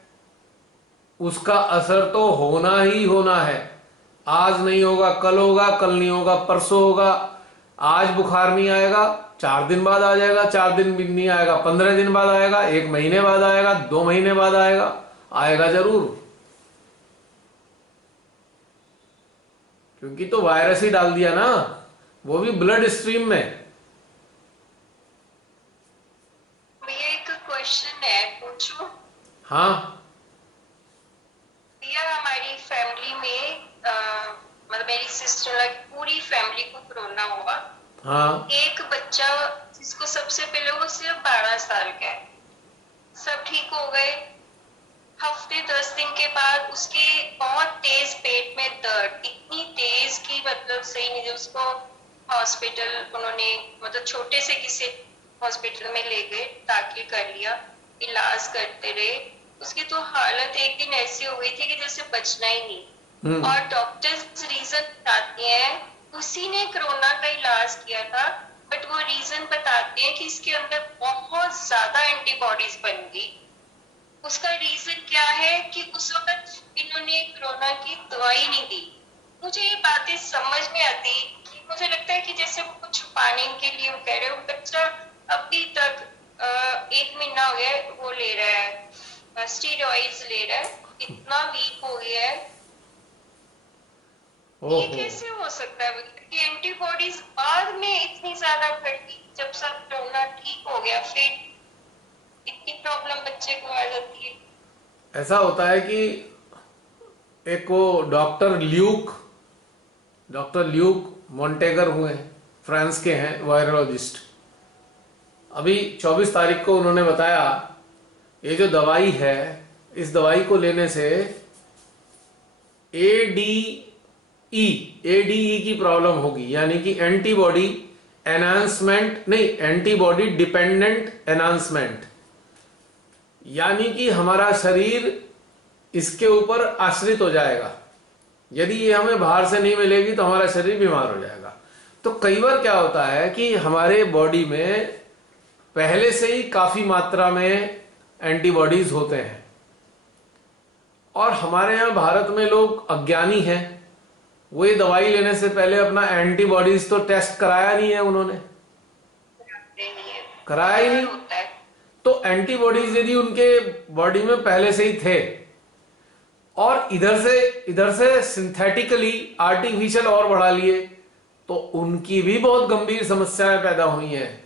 उसका असर तो होना ही होना है। आज नहीं होगा कल होगा, कल नहीं होगा परसों होगा। आज बुखार नहीं आएगा, 4 दिन बाद आ जाएगा, 4 दिन भी नहीं आएगा, 15 दिन बाद आएगा, 1 महीने बाद आएगा, 2 महीने बाद आएगा, आएगा जरूर, क्योंकि तो वायरस ही डाल दिया ना, वो भी ब्लड स्ट्रीम में। भैया एक क्वेश्चन है, पूछूं? हाँ। भैया हमारी फैमिली में मतलब मेरी सिस्टर की पूरी फैमिली को कोरोना हुआ। हाँ। एक बच्चा जिसको सबसे पहले, वो सिर्फ 12 साल का है, सब ठीक हो गए। हफ्ते 10 दिन के बाद उसके बहुत तेज पेट में दर्द, इतनी तेज की मतलब सही नहीं, उसको हॉस्पिटल उन्होंने मतलब छोटे से किसी हॉस्पिटल में ले गए, दाखिल कर लिया, इलाज करते रहे। उसकी तो हालत एक दिन ऐसी हो गई थी कि जैसे बचना ही नहीं। और डॉक्टर्स रीजन बताते हैं, उसी ने कोरोना का इलाज किया था, बट वो रीजन बताते हैं कि इसके अंदर बहुत ज्यादा एंटीबॉडीज बन गई। उसका रीजन क्या है कि उस वक्त इन्होंने कोरोना की दवाई नहीं दी। मुझे ये बातें समझ में आती कि मुझे लगता है कि जैसे वो कुछ छुपाने के लिए वो कह रहे हो, बच्चा अभी तक 1 महीना हो गया वो ले रहा है, स्टीरॉइड्स ले रहा है, इतना वीक हो गया है। ये कैसे हो सकता है कि एंटीबॉडीज बाद में इतनी ज्यादा बढ़ी, जब सब कोरोना ठीक हो गया फिर इतनी प्रॉब्लम बच्चे को आ जाती है? ऐसा होता है कि एक वो डॉक्टर ल्यूक मॉन्टेगर हुए हैं, फ्रांस के हैं, वायरोलॉजिस्ट। अभी 24 तारीख को उन्होंने बताया ये जो दवाई है, इस दवाई को लेने से एडीई की प्रॉब्लम होगी, यानी कि एंटीबॉडी एनहांसमेंट नहीं, एंटीबॉडी डिपेंडेंट एनहांसमेंट, यानी कि हमारा शरीर इसके ऊपर आश्रित हो जाएगा। यदि ये हमें बाहर से नहीं मिलेगी तो हमारा शरीर बीमार हो जाएगा। तो कई बार क्या होता है कि हमारे बॉडी में पहले से ही काफी मात्रा में एंटीबॉडीज होते हैं, और हमारे यहाँ भारत में लोग अज्ञानी हैं, वो ये दवाई लेने से पहले अपना एंटीबॉडीज तो टेस्ट कराया नहीं है, उन्होंने कराया ही नहीं। तो एंटीबॉडीज यदि उनके बॉडी में पहले से ही थे, और इधर से सिंथेटिकली आर्टिफिशियल और बढ़ा लिए, तो उनकी भी बहुत गंभीर समस्याएं पैदा हुई हैं।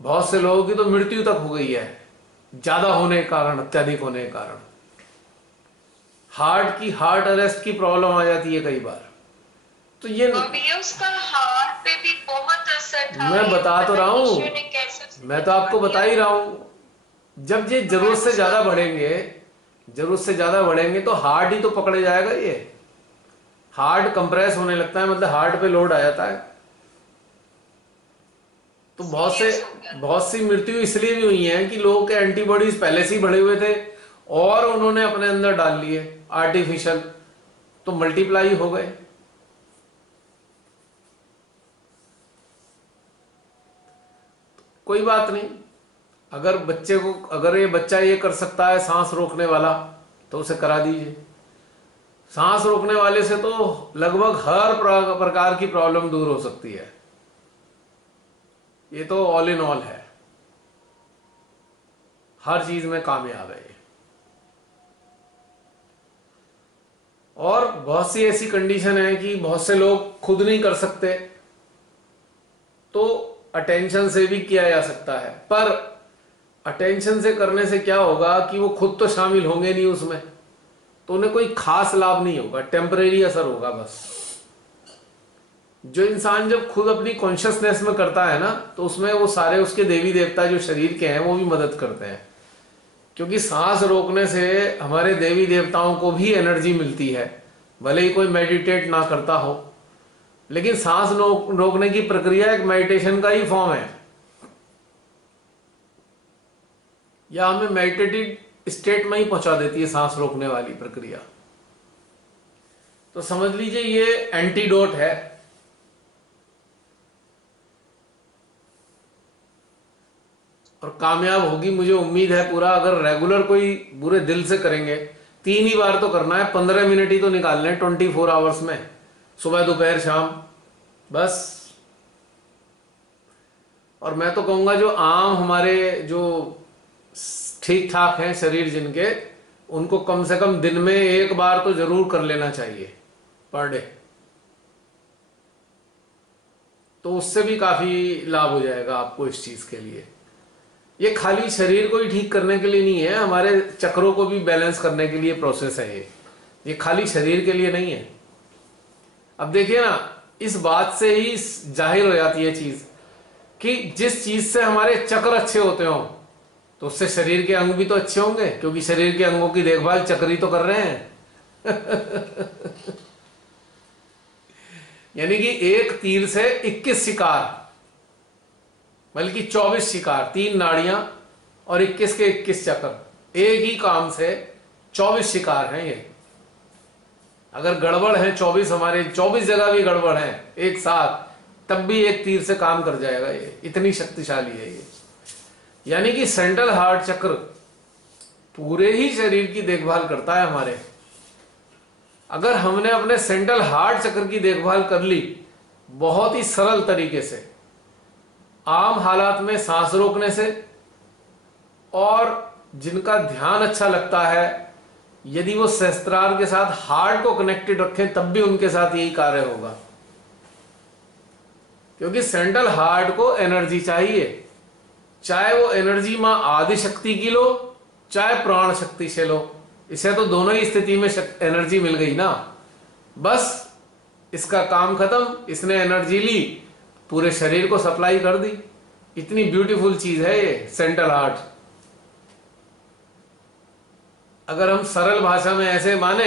बहुत से लोगों की तो मृत्यु तक हो गई है, ज्यादा होने के कारण, अत्यधिक होने के कारण। हार्ट अरेस्ट की प्रॉब्लम आ जाती है कई बार। तो ये उसका हार्ट पे भी बहुत असर था। मैं बता तो रहा हूं, मैं तो आपको बता ही रहा हूं, जब ये जरूरत से ज्यादा बढ़ेंगे तो हार्ट ही तो पकड़े जाएगा। ये हार्ट कंप्रेस होने लगता है, मतलब हार्ट पे लोड आ जाता है। तो बहुत सी मृत्यु इसलिए भी हुई है कि लोगों के एंटीबॉडीज पहले से ही बढ़े हुए थे और उन्होंने अपने अंदर डाल लिए आर्टिफिशियल, तो मल्टीप्लाई हो गए। कोई बात नहीं, अगर ये बच्चा ये कर सकता है सांस रोकने वाला, तो उसे करा दीजिए। सांस रोकने वाले से तो लगभग हर प्रकार की प्रॉब्लम दूर हो सकती है। ये तो ऑल इन ऑल है, हर चीज में कामयाब है ये। और बहुत सी ऐसी कंडीशन है कि बहुत से लोग खुद नहीं कर सकते, तो अटेंशन से भी किया जा सकता है। पर अटेंशन से करने से क्या होगा कि वो खुद तो शामिल होंगे नहीं उसमें, तो उन्हें कोई खास लाभ नहीं होगा, टेम्परेरी असर होगा बस। जो इंसान जब खुद अपनी कॉन्शियसनेस में करता है ना, तो उसमें वो सारे उसके देवी देवता जो शरीर के हैं वो भी मदद करते हैं, क्योंकि सांस रोकने से हमारे देवी देवताओं को भी एनर्जी मिलती है, भले ही कोई मेडिटेट ना करता हो, लेकिन सांस रोकने की प्रक्रिया एक मेडिटेशन का ही फॉर्म है, या हमें मेडिटेटिव स्टेट में ही पहुंचा देती है सांस रोकने वाली प्रक्रिया। तो समझ लीजिए ये एंटीडोट है। और कामयाब होगी, मुझे उम्मीद है पूरा, अगर रेगुलर कोई बुरे दिल से करेंगे। 3 ही बार तो करना है, 15 मिनट ही तो निकालने हैं 24 आवर्स में, सुबह दोपहर शाम, बस। और मैं तो कहूंगा जो आम हमारे जो ठीक ठाक हैं शरीर जिनके, उनको कम से कम दिन में 1 बार तो जरूर कर लेना चाहिए पर डे, तो उससे भी काफी लाभ हो जाएगा आपको इस चीज के लिए। ये खाली शरीर को ही ठीक करने के लिए नहीं है, हमारे चक्रों को भी बैलेंस करने के लिए प्रोसेस है ये खाली शरीर के लिए नहीं है। अब देखिए ना, इस बात से ही जाहिर हो जाती है चीज कि जिस चीज से हमारे चक्र अच्छे होते हो, तो उससे शरीर के अंग भी तो अच्छे होंगे, क्योंकि शरीर के अंगों की देखभाल चक्र ही तो कर रहे हैं। यानी कि एक तीर से 21 शिकार, बल्कि 24 शिकार, 3 नाड़ियां और 21 के 21 चक्र, एक ही काम से 24 शिकार हैं ये। अगर गड़बड़ है 24, हमारे 24 जगह भी गड़बड़ है एक साथ, तब भी एक तीर से काम कर जाएगा ये, इतनी शक्तिशाली है ये। यानी कि सेंट्रल हार्ट चक्र पूरे ही शरीर की देखभाल करता है हमारे। अगर हमने अपने सेंट्रल हार्ट चक्र की देखभाल कर ली बहुत ही सरल तरीके से, आम हालात में सांस रोकने से, और जिनका ध्यान अच्छा लगता है, यदि वो सहस्त्रार के साथ हार्ट को कनेक्टेड रखें तब भी उनके साथ यही कार्य होगा, क्योंकि सेंट्रल हार्ट को एनर्जी चाहिए, चाहे वो एनर्जी मां आदि शक्ति की लो, चाहे प्राण शक्ति से लो। इसे तो दोनों ही स्थिति में एनर्जी मिल गई ना, बस इसका काम खत्म, इसने एनर्जी ली, पूरे शरीर को सप्लाई कर दी। इतनी ब्यूटीफुल चीज है ये सेंट्रल हार्ट। अगर हम सरल भाषा में ऐसे माने,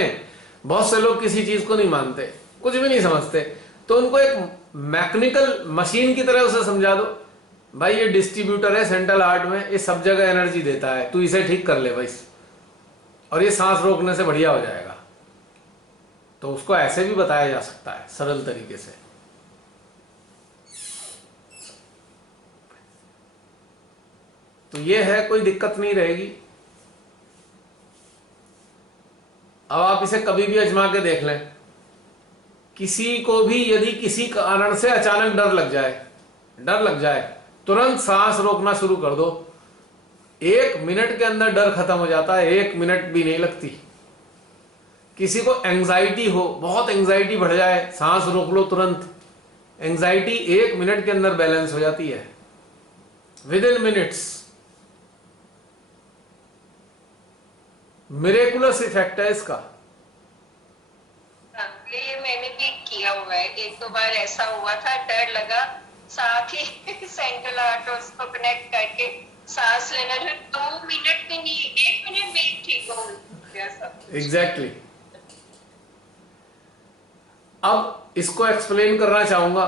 बहुत से लोग किसी चीज को नहीं मानते, कुछ भी नहीं समझते, तो उनको एक मैकेनिकल मशीन की तरह उसे समझा दो, भाई ये डिस्ट्रीब्यूटर है सेंट्रल हार्ट में, ये सब जगह एनर्जी देता है, तू इसे ठीक कर ले भाई, और ये सांस रोकने से बढ़िया हो जाएगा। तो उसको ऐसे भी बताया जा सकता है सरल तरीके से। तो ये है, कोई दिक्कत नहीं रहेगी। अब आप इसे कभी भी आजमा के देख लें। किसी को भी यदि किसी कारण से अचानक डर लग जाए, तुरंत सांस रोकना शुरू कर दो, 1 मिनट के अंदर डर खत्म हो जाता है, 1 मिनट भी नहीं लगती। किसी को एंजाइटी हो, बहुत एंजाइटी बढ़ जाए, सांस रोक लो तुरंत, एंजाइटी 1 मिनट के अंदर बैलेंस हो जाती है, विदिन मिनट्स। मिरेकुलस इफेक्ट है इसका। ये मैंने भी किया हुआ है, 1-2 बार ऐसा हुआ था, डर लगा, साथ ही सेंट्रल हार्ट उसको कनेक्ट करके सांस लेना, जो 2 मिनट में नहीं, 1 मिनट में ही ठीक हो गया सब। एग्जैक्टली। अब इसको एक्सप्लेन करना चाहूंगा।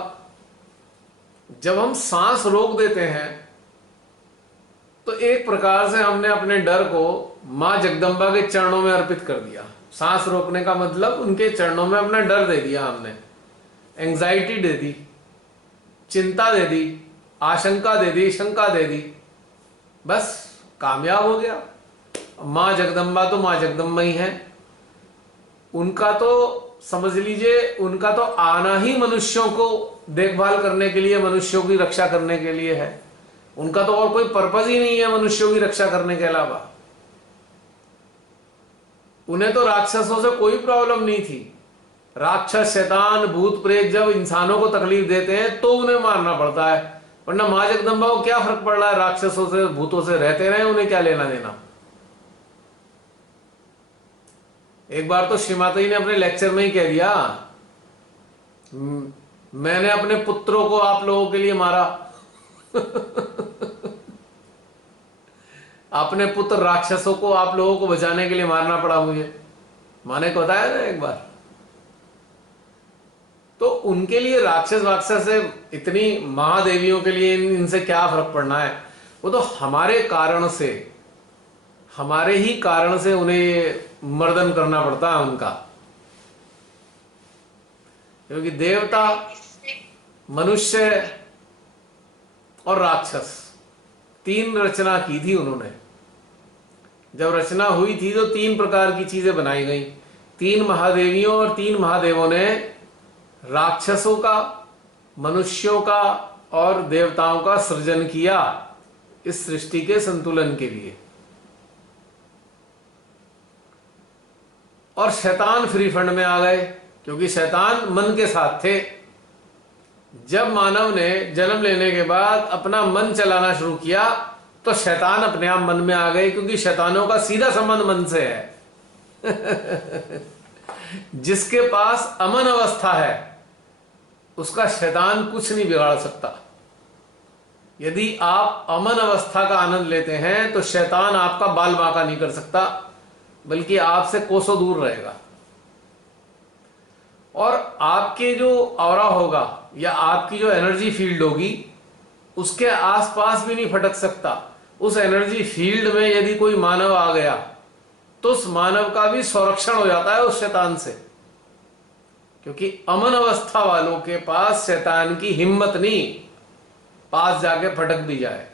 जब हम सांस रोक देते हैं तो एक प्रकार से हमने अपने डर को मां जगदम्बा के चरणों में अर्पित कर दिया। सांस रोकने का मतलब उनके चरणों में अपना डर दे दिया हमने, एंजाइटी दे दी, चिंता दे दी, आशंका दे दी, शंका दे दी, बस कामयाब हो गया। मां जगदम्बा तो मां जगदम्बा ही है, उनका तो समझ लीजिए, उनका तो आना ही मनुष्यों को देखभाल करने के लिए, मनुष्यों की रक्षा करने के लिए है। उनका तो और कोई पर्पज ही नहीं है मनुष्यों की रक्षा करने के अलावा। उन्हें तो राक्षसों से कोई प्रॉब्लम नहीं थी। राक्षस, शैतान, भूत प्रेत जब इंसानों को तकलीफ देते हैं तो उन्हें मारना पड़ता है, वरना मां जगदम्बा को क्या फर्क पड़ रहा है, राक्षसों से भूतों से रहते रहे, उन्हें क्या लेना देना। एक बार तो श्रीमाता जी ने अपने लेक्चर में ही कह दिया, मैंने अपने पुत्रों को आप लोगों के लिए मारा। अपने पुत्र राक्षसों को आप लोगों को बचाने के लिए मारना पड़ा मुझे। माने को बताया ना एक बार। तो उनके लिए राक्षस वाक्षस से, इतनी महादेवियों के लिए इनसे क्या फर्क पड़ना है। वो तो हमारे कारण से, हमारे ही कारण से उन्हें मर्दन करना पड़ता है उनका। क्योंकि देवता, मनुष्य और राक्षस, तीन रचना की थी उन्होंने। जब रचना हुई थी तो तीन प्रकार की चीजें बनाई गई। तीन महादेवियों और तीन महादेवों ने राक्षसों का, मनुष्यों का और देवताओं का सृजन किया इस सृष्टि के संतुलन के लिए। और शैतान फ्री फंड में आ गए, क्योंकि शैतान मन के साथ थे। जब मानव ने जन्म लेने के बाद अपना मन चलाना शुरू किया तो शैतान अपने आप मन में आ गए, क्योंकि शैतानों का सीधा संबंध मन से है। जिसके पास अमन अवस्था है उसका शैतान कुछ नहीं बिगाड़ सकता। यदि आप अमन अवस्था का आनंद लेते हैं तो शैतान आपका बाल बांका नहीं कर सकता, बल्कि आपसे कोसों दूर रहेगा। और आपके जो ऑरा होगा या आपकी जो एनर्जी फील्ड होगी उसके आसपास भी नहीं फटक सकता। उस एनर्जी फील्ड में यदि कोई मानव आ गया तो उस मानव का भी संरक्षण हो जाता है उस शैतान से, क्योंकि अमन अवस्था वालों के पास शैतान की हिम्मत नहीं पास जाके फटक भी जाए,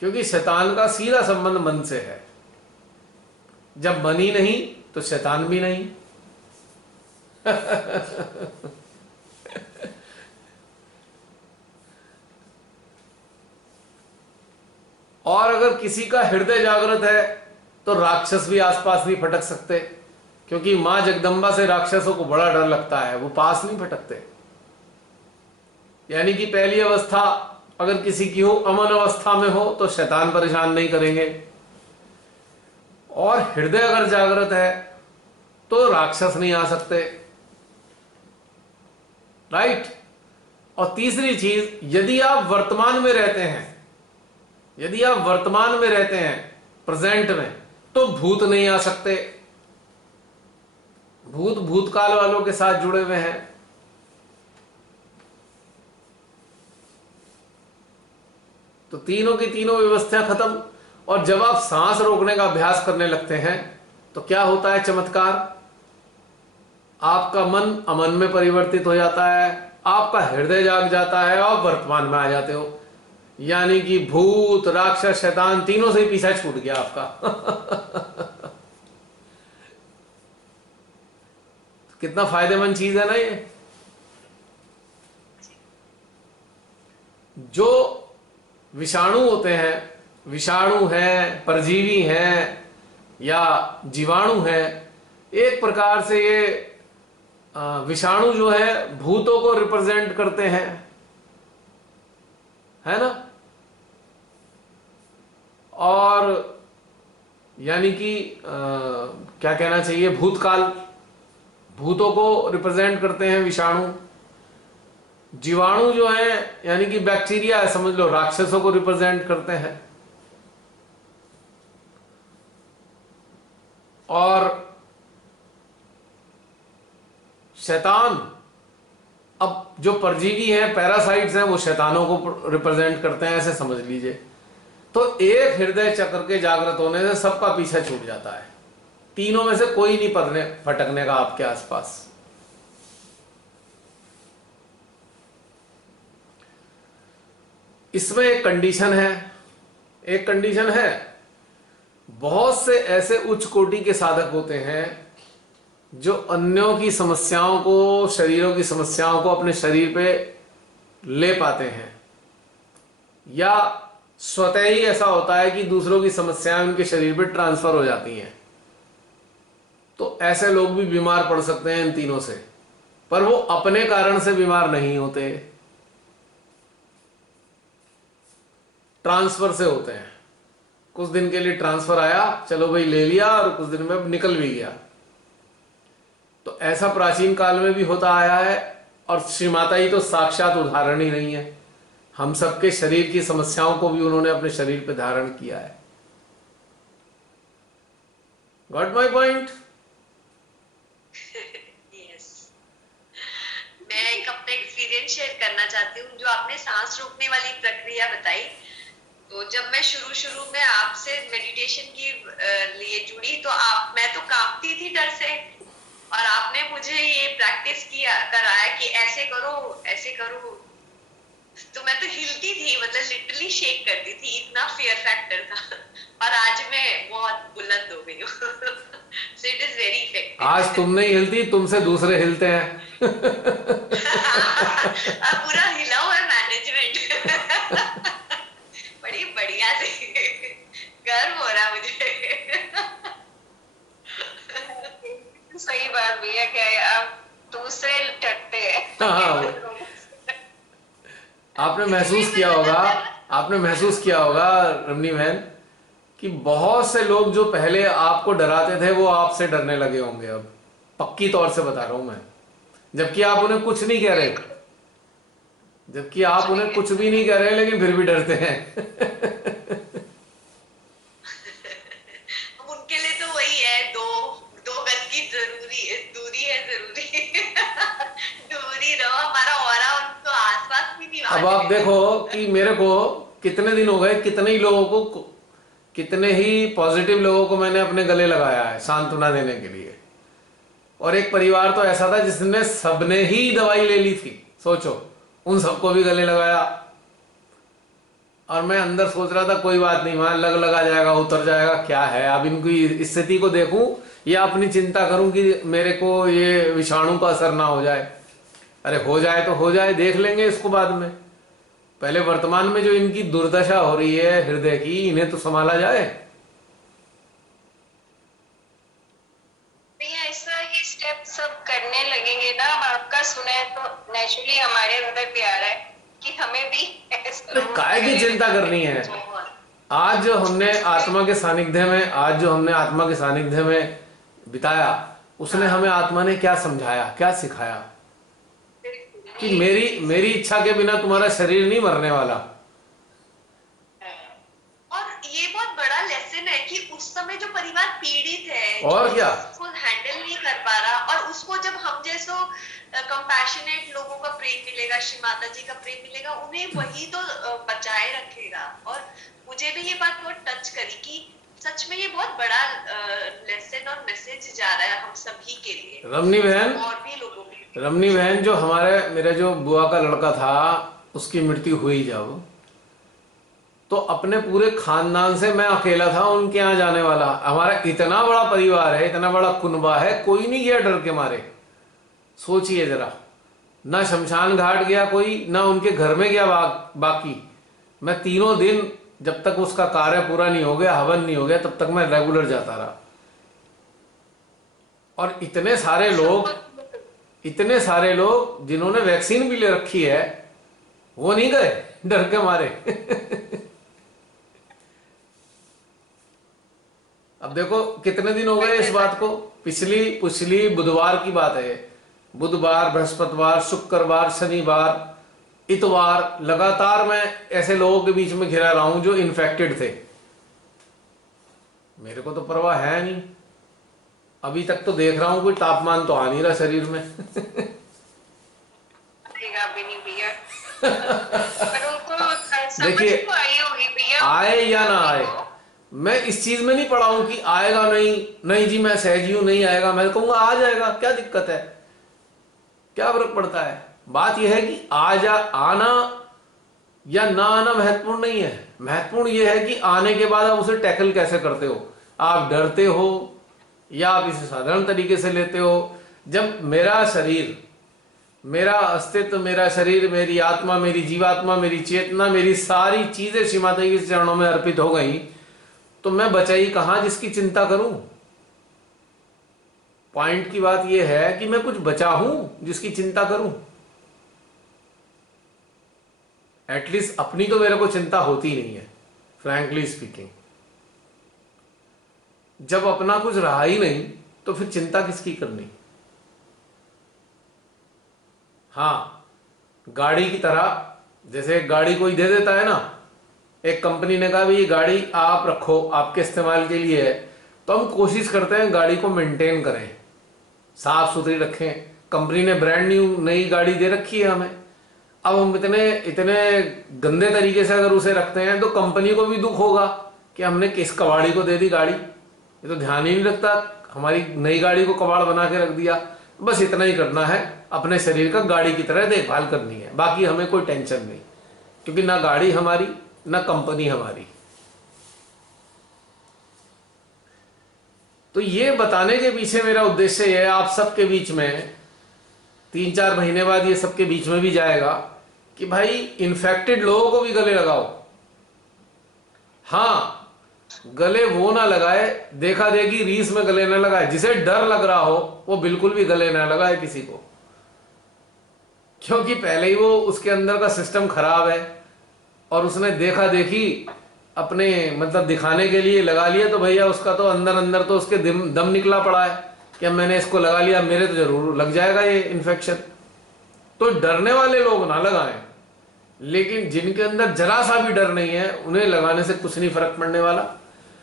क्योंकि शैतान का सीधा संबंध मन से है। जब मन ही नहीं तो शैतान भी नहीं। और अगर किसी का हृदय जागृत है तो राक्षस भी आसपास नहीं फटक सकते, क्योंकि मां जगदंबा से राक्षसों को बड़ा डर लगता है, वो पास नहीं फटकते। यानी कि पहली अवस्था अगर किसी की हो, अमन अवस्था में हो, तो शैतान परेशान नहीं करेंगे। और हृदय अगर जागृत है तो राक्षस नहीं आ सकते, राइट। और तीसरी चीज, यदि आप वर्तमान में रहते हैं, यदि आप वर्तमान में रहते हैं, प्रेजेंट में, तो भूत नहीं आ सकते। भूत भूतकाल वालों के साथ जुड़े हुए हैं। तो तीनों की तीनों व्यवस्था खत्म। और जब आप सांस रोकने का अभ्यास करने लगते हैं तो क्या होता है चमत्कार, आपका मन अमन में परिवर्तित हो जाता है, आपका हृदय जाग जाता है, आप वर्तमान में आ जाते हो। यानी कि भूत, राक्षस, शैतान तीनों से ही पीछा छूट गया आपका। कितना फायदेमंद चीज है ना ये। जो विषाणु होते हैं, विषाणु है, परजीवी हैं या जीवाणु है, एक प्रकार से ये विषाणु जो है भूतों को रिप्रेजेंट करते हैं, है ना। और यानी कि क्या कहना चाहिए, भूतकाल, भूतों को रिप्रेजेंट करते हैं विषाणु। जीवाणु जो है यानी कि बैक्टीरिया है, समझ लो, राक्षसों को रिप्रेजेंट करते हैं। और शैतान, अब जो परजीवी हैं, पैरासाइट्स हैं, वो शैतानों को रिप्रेजेंट करते हैं, ऐसे समझ लीजिए। तो एक हृदय चक्र के जागृत होने से सबका पीछा छूट जाता है। तीनों में से कोई नहीं फटकने का आपके आसपास। इसमें एक कंडीशन है, एक कंडीशन है, बहुत से ऐसे उच्च कोटि के साधक होते हैं जो अन्यों की समस्याओं को, शरीरों की समस्याओं को अपने शरीर पे ले पाते हैं, या स्वतः ही ऐसा होता है कि दूसरों की समस्याएं उनके शरीर पे ट्रांसफर हो जाती हैं। तो ऐसे लोग भी बीमार पड़ सकते हैं इन तीनों से, पर वो अपने कारण से बीमार नहीं होते, ट्रांसफर से होते हैं। कुछ दिन के लिए ट्रांसफर आया, चलो भाई ले लिया और कुछ दिन में निकल भी गया। तो ऐसा प्राचीन काल में भी होता आया है। और श्री माता जी तो साक्षात उदाहरण ही नहीं है, हम सबके शरीर की समस्याओं को भी उन्होंने अपने शरीर पे धारण किया है। Got my point? यस। मैं एक अपना एक्सपीरियंस शेयर करना चाहती हूँ। जो आपने सांस रोकने वाली प्रक्रिया बताई, तो जब मैं शुरू में आपसे मेडिटेशन की लिए जुड़ी, तो मैं तो कांपती थी डर से, और आपने मुझे ये प्रैक्टिस कराया कि ऐसे करो, तो मैं तो हिलती थी, मतलब लिटरली शेक करती थी, इतना फियर फैक्टर था। और आज मैं बहुत बुलंद हो गई हूँ। So it is very effective. आज तुम नहीं हिलती, तुमसे दूसरे हिलते हैं। पूरा हिला हुआ है मैनेजमेंट। बड़ी बढ़िया से गर्व हो रहा मुझे। सही बात भैया, क्या आप दूसरे टट्टे हैं। हाँ, आपने महसूस किया होगा रमनी बहन कि बहुत से लोग जो पहले आपको डराते थे वो आपसे डरने लगे होंगे अब, पक्की तौर से बता रहा हूं मैं। जबकि आप उन्हें कुछ नहीं कह रहे, लेकिन फिर भी डरते हैं। उनके लिए तो वही है, दो गज की दूरी है जरूरी। दूरी रहो, हमारा ऑरा उनको आसपास भी नहीं। अब आप देखो कि मेरे को कितने दिन हो गए, कितने ही पॉजिटिव लोगों को मैंने अपने गले लगाया है सांत्वना देने के लिए। और एक परिवार तो ऐसा था जिसने सबने ही दवाई ले ली थी, सोचो, उन सबको भी गले लगाया। और मैं अंदर सोच रहा था कोई बात नहीं, वहां लगा जाएगा, उतर जाएगा, क्या है। अब इनकी स्थिति को देखूं या अपनी चिंता करूं कि मेरे को ये विषाणु का असर ना हो जाए। अरे हो जाए तो हो जाए, देख लेंगे इसको बाद में। पहले वर्तमान में जो इनकी दुर्दशा हो रही है हृदय की, इन्हें तो संभाला जाए। ऐसा ये स्टेप सब करने लगेंगे ना, हम आपका सुने तो नेचुरली हमारे अंदर भी आ रहा है कि हमें भी काय की चिंता करनी है। आज जो हमने आत्मा के सानिध्य में बिताया, उसने हमें आत्मा ने क्या समझाया, क्या सिखाया कि मेरी इच्छा के बिना तुम्हारा शरीर नहीं मरने वाला। और ये बहुत बड़ा लेसन है कि उस समय जो परिवार पीड़ित है और क्या, उसको हैंडल नहीं कर पा रहा, और उसको जब हम जैसो कंपैशनेट लोगों का प्रेम मिलेगा, श्री माता जी का प्रेम मिलेगा, उन्हें वही तो बचाए रखेगा। और मुझे भी ये बात बहुत टच करी कि सच में ये बहुत बड़ा लेसन और मैसेज जा रहा है हम सभी के लिए, रमनी बहन, और भी लोगों के लिए। रमनी बहन, जो मेरे जो बुआ का लड़का था, उसकी मृत्यु हुई जब, तो अपने पूरे खानदान से मैं अकेला था उनके यहाँ जाने वाला। हमारा इतना बड़ा परिवार है, इतना बड़ा कुनबा है, कोई नहीं गया डर के मारे। सोचिए जरा, ना शमशान घाट गया कोई, ना उनके घर में गया बाकी। मैं 3 दिन, जब तक उसका कार्य पूरा नहीं हो गया, हवन नहीं हो गया, तब तक मैं रेगुलर जाता रहा। और इतने सारे लोग जिन्होंने वैक्सीन भी ले रखी है, वो नहीं गए डर के मारे। अब देखो कितने दिन हो गए इस बात को, पिछली बुधवार की बात है। बुधवार, बृहस्पतिवार, शुक्रवार, शनिवार, इतवार, लगातार मैं ऐसे लोगों के बीच में घिरा रहा हूं जो इन्फेक्टेड थे। मेरे को तो परवाह है नहीं, अभी तक तो देख रहा हूं कोई तापमान तो आ नहीं रहा शरीर में। भी नहीं भैया। पर उनको देखिए, आए या ना आए, मैं इस चीज में नहीं पड़ा हूं कि आएगा नहीं जी, मैं सहजी हूं, नहीं आएगा। मैं कहूंगा आ जाएगा, क्या दिक्कत है, क्या फर्क पड़ता है। बात यह है कि आना या ना आना महत्वपूर्ण नहीं है। महत्वपूर्ण यह है कि आने के बाद आप उसे टैकल कैसे करते हो। आप डरते हो या आप इसे साधारण तरीके से लेते हो। जब मेरा शरीर, मेरा अस्तित्व, मेरा शरीर, मेरी आत्मा, मेरी जीवात्मा, मेरी चेतना, मेरी सारी चीजें श्री माता जी के चरणों में अर्पित हो गई, तो मैं बचाई कहां जिसकी चिंता करूं। पॉइंट की बात यह है कि मैं कुछ बचा हूं जिसकी चिंता करूं। एटलीस्ट अपनी तो मेरे को चिंता होती नहीं है, फ्रैंकली स्पीकिंग। जब अपना कुछ रहा ही नहीं तो फिर चिंता किसकी करनी। हाँ, गाड़ी की तरह, जैसे एक गाड़ी कोई दे देता है ना, एक कंपनी ने कहा भाई ये गाड़ी आप रखो, आपके इस्तेमाल के लिए है, तो हम कोशिश करते हैं गाड़ी को मेंटेन करें, साफ सुथरी रखें। कंपनी ने ब्रांड न्यू नई गाड़ी दे रखी है हमें, अब हम इतने इतने गंदे तरीके से अगर उसे रखते हैं तो कंपनी को भी दुख होगा कि हमने किस कबाड़ी को दे दी गाड़ी, ये तो ध्यान ही नहीं रखता, हमारी नई गाड़ी को कबाड़ बना के रख दिया। बस इतना ही करना है, अपने शरीर का गाड़ी की तरह देखभाल करनी है, बाकी हमें कोई टेंशन नहीं, क्योंकि ना गाड़ी हमारी ना कंपनी हमारी। तो ये बताने के पीछे मेरा उद्देश्य है, आप सबके बीच में 3-4 महीने बाद ये सबके बीच में भी जाएगा कि भाई इन्फेक्टेड लोगों को भी गले लगाओ। हाँ, गले वो ना लगाए, देखा देखी रीस में गले ना लगाए। जिसे डर लग रहा हो वो बिल्कुल भी गले ना लगाए किसी को, क्योंकि पहले ही वो उसके अंदर का सिस्टम खराब है और उसने देखा देखी अपने मतलब दिखाने के लिए लगा लिया, तो भैया उसका तो अंदर अंदर तो उसके दम निकला पड़ा है कि अब मैंने इसको लगा लिया, मेरे तो जरूर लग जाएगा ये इन्फेक्शन। तो डरने वाले लोग ना लगाएं, लेकिन जिनके अंदर जरा सा भी डर नहीं है उन्हें लगाने से कुछ नहीं फर्क पड़ने वाला।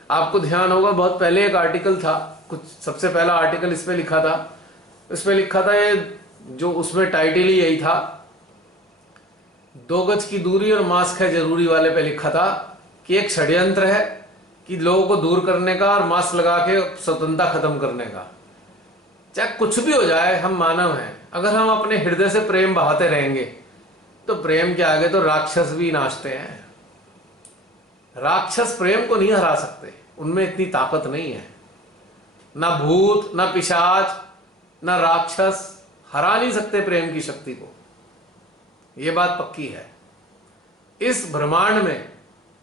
आपको ध्यान होगा बहुत पहले एक आर्टिकल था, कुछ सबसे पहला आर्टिकल इस पे लिखा था, ये जो उसमें टाइटल ही यही था, 2 गज की दूरी और मास्क है जरूरी वाले पे लिखा था कि एक षड्यंत्र है कि लोगों को दूर करने का और मास्क लगा के स्वतंत्रता खत्म करने का। चाहे कुछ भी हो जाए, हम मानव हैं, अगर हम अपने हृदय से प्रेम बहाते रहेंगे तो प्रेम के आगे तो राक्षस भी नाचते हैं। राक्षस प्रेम को नहीं हरा सकते, उनमें इतनी ताकत नहीं है। ना भूत, ना पिशाच, ना राक्षस हरा नहीं सकते प्रेम की शक्ति को, यह बात पक्की है। इस ब्रह्मांड में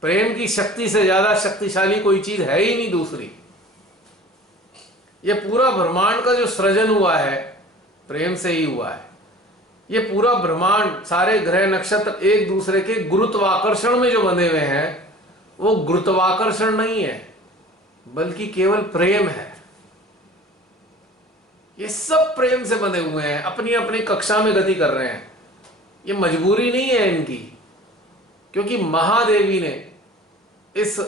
प्रेम की शक्ति से ज्यादा शक्तिशाली कोई चीज है ही नहीं दूसरी। यह पूरा ब्रह्मांड का जो सृजन हुआ है प्रेम से ही हुआ है। ये पूरा ब्रह्मांड, सारे ग्रह नक्षत्र एक दूसरे के गुरुत्वाकर्षण में जो बंधे हुए हैं, वो गुरुत्वाकर्षण नहीं है बल्कि केवल प्रेम है। ये सब प्रेम से बंधे हुए हैं, अपनी अपनी कक्षा में गति कर रहे हैं। ये मजबूरी नहीं है इनकी, क्योंकि महादेवी ने इस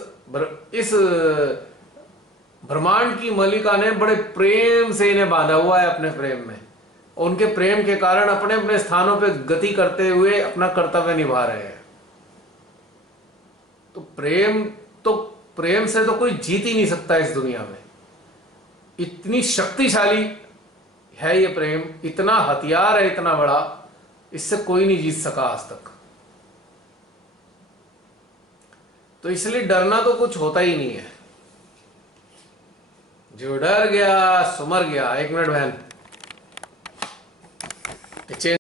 ब्रह्मांड की मलिका ने बड़े प्रेम से इन्हें बांधा हुआ है अपने प्रेम में। उनके प्रेम के कारण अपने अपने स्थानों पे गति करते हुए अपना कर्तव्य निभा रहे हैं। तो प्रेम से तो कोई जीत ही नहीं सकता इस दुनिया में। इतनी शक्तिशाली है ये प्रेम, इतना हथियार है इतना बड़ा, इससे कोई नहीं जीत सका आज तक। तो इसलिए डरना तो कुछ होता ही नहीं है। जो डर गया सो मर गया। 1 मिनट बहन,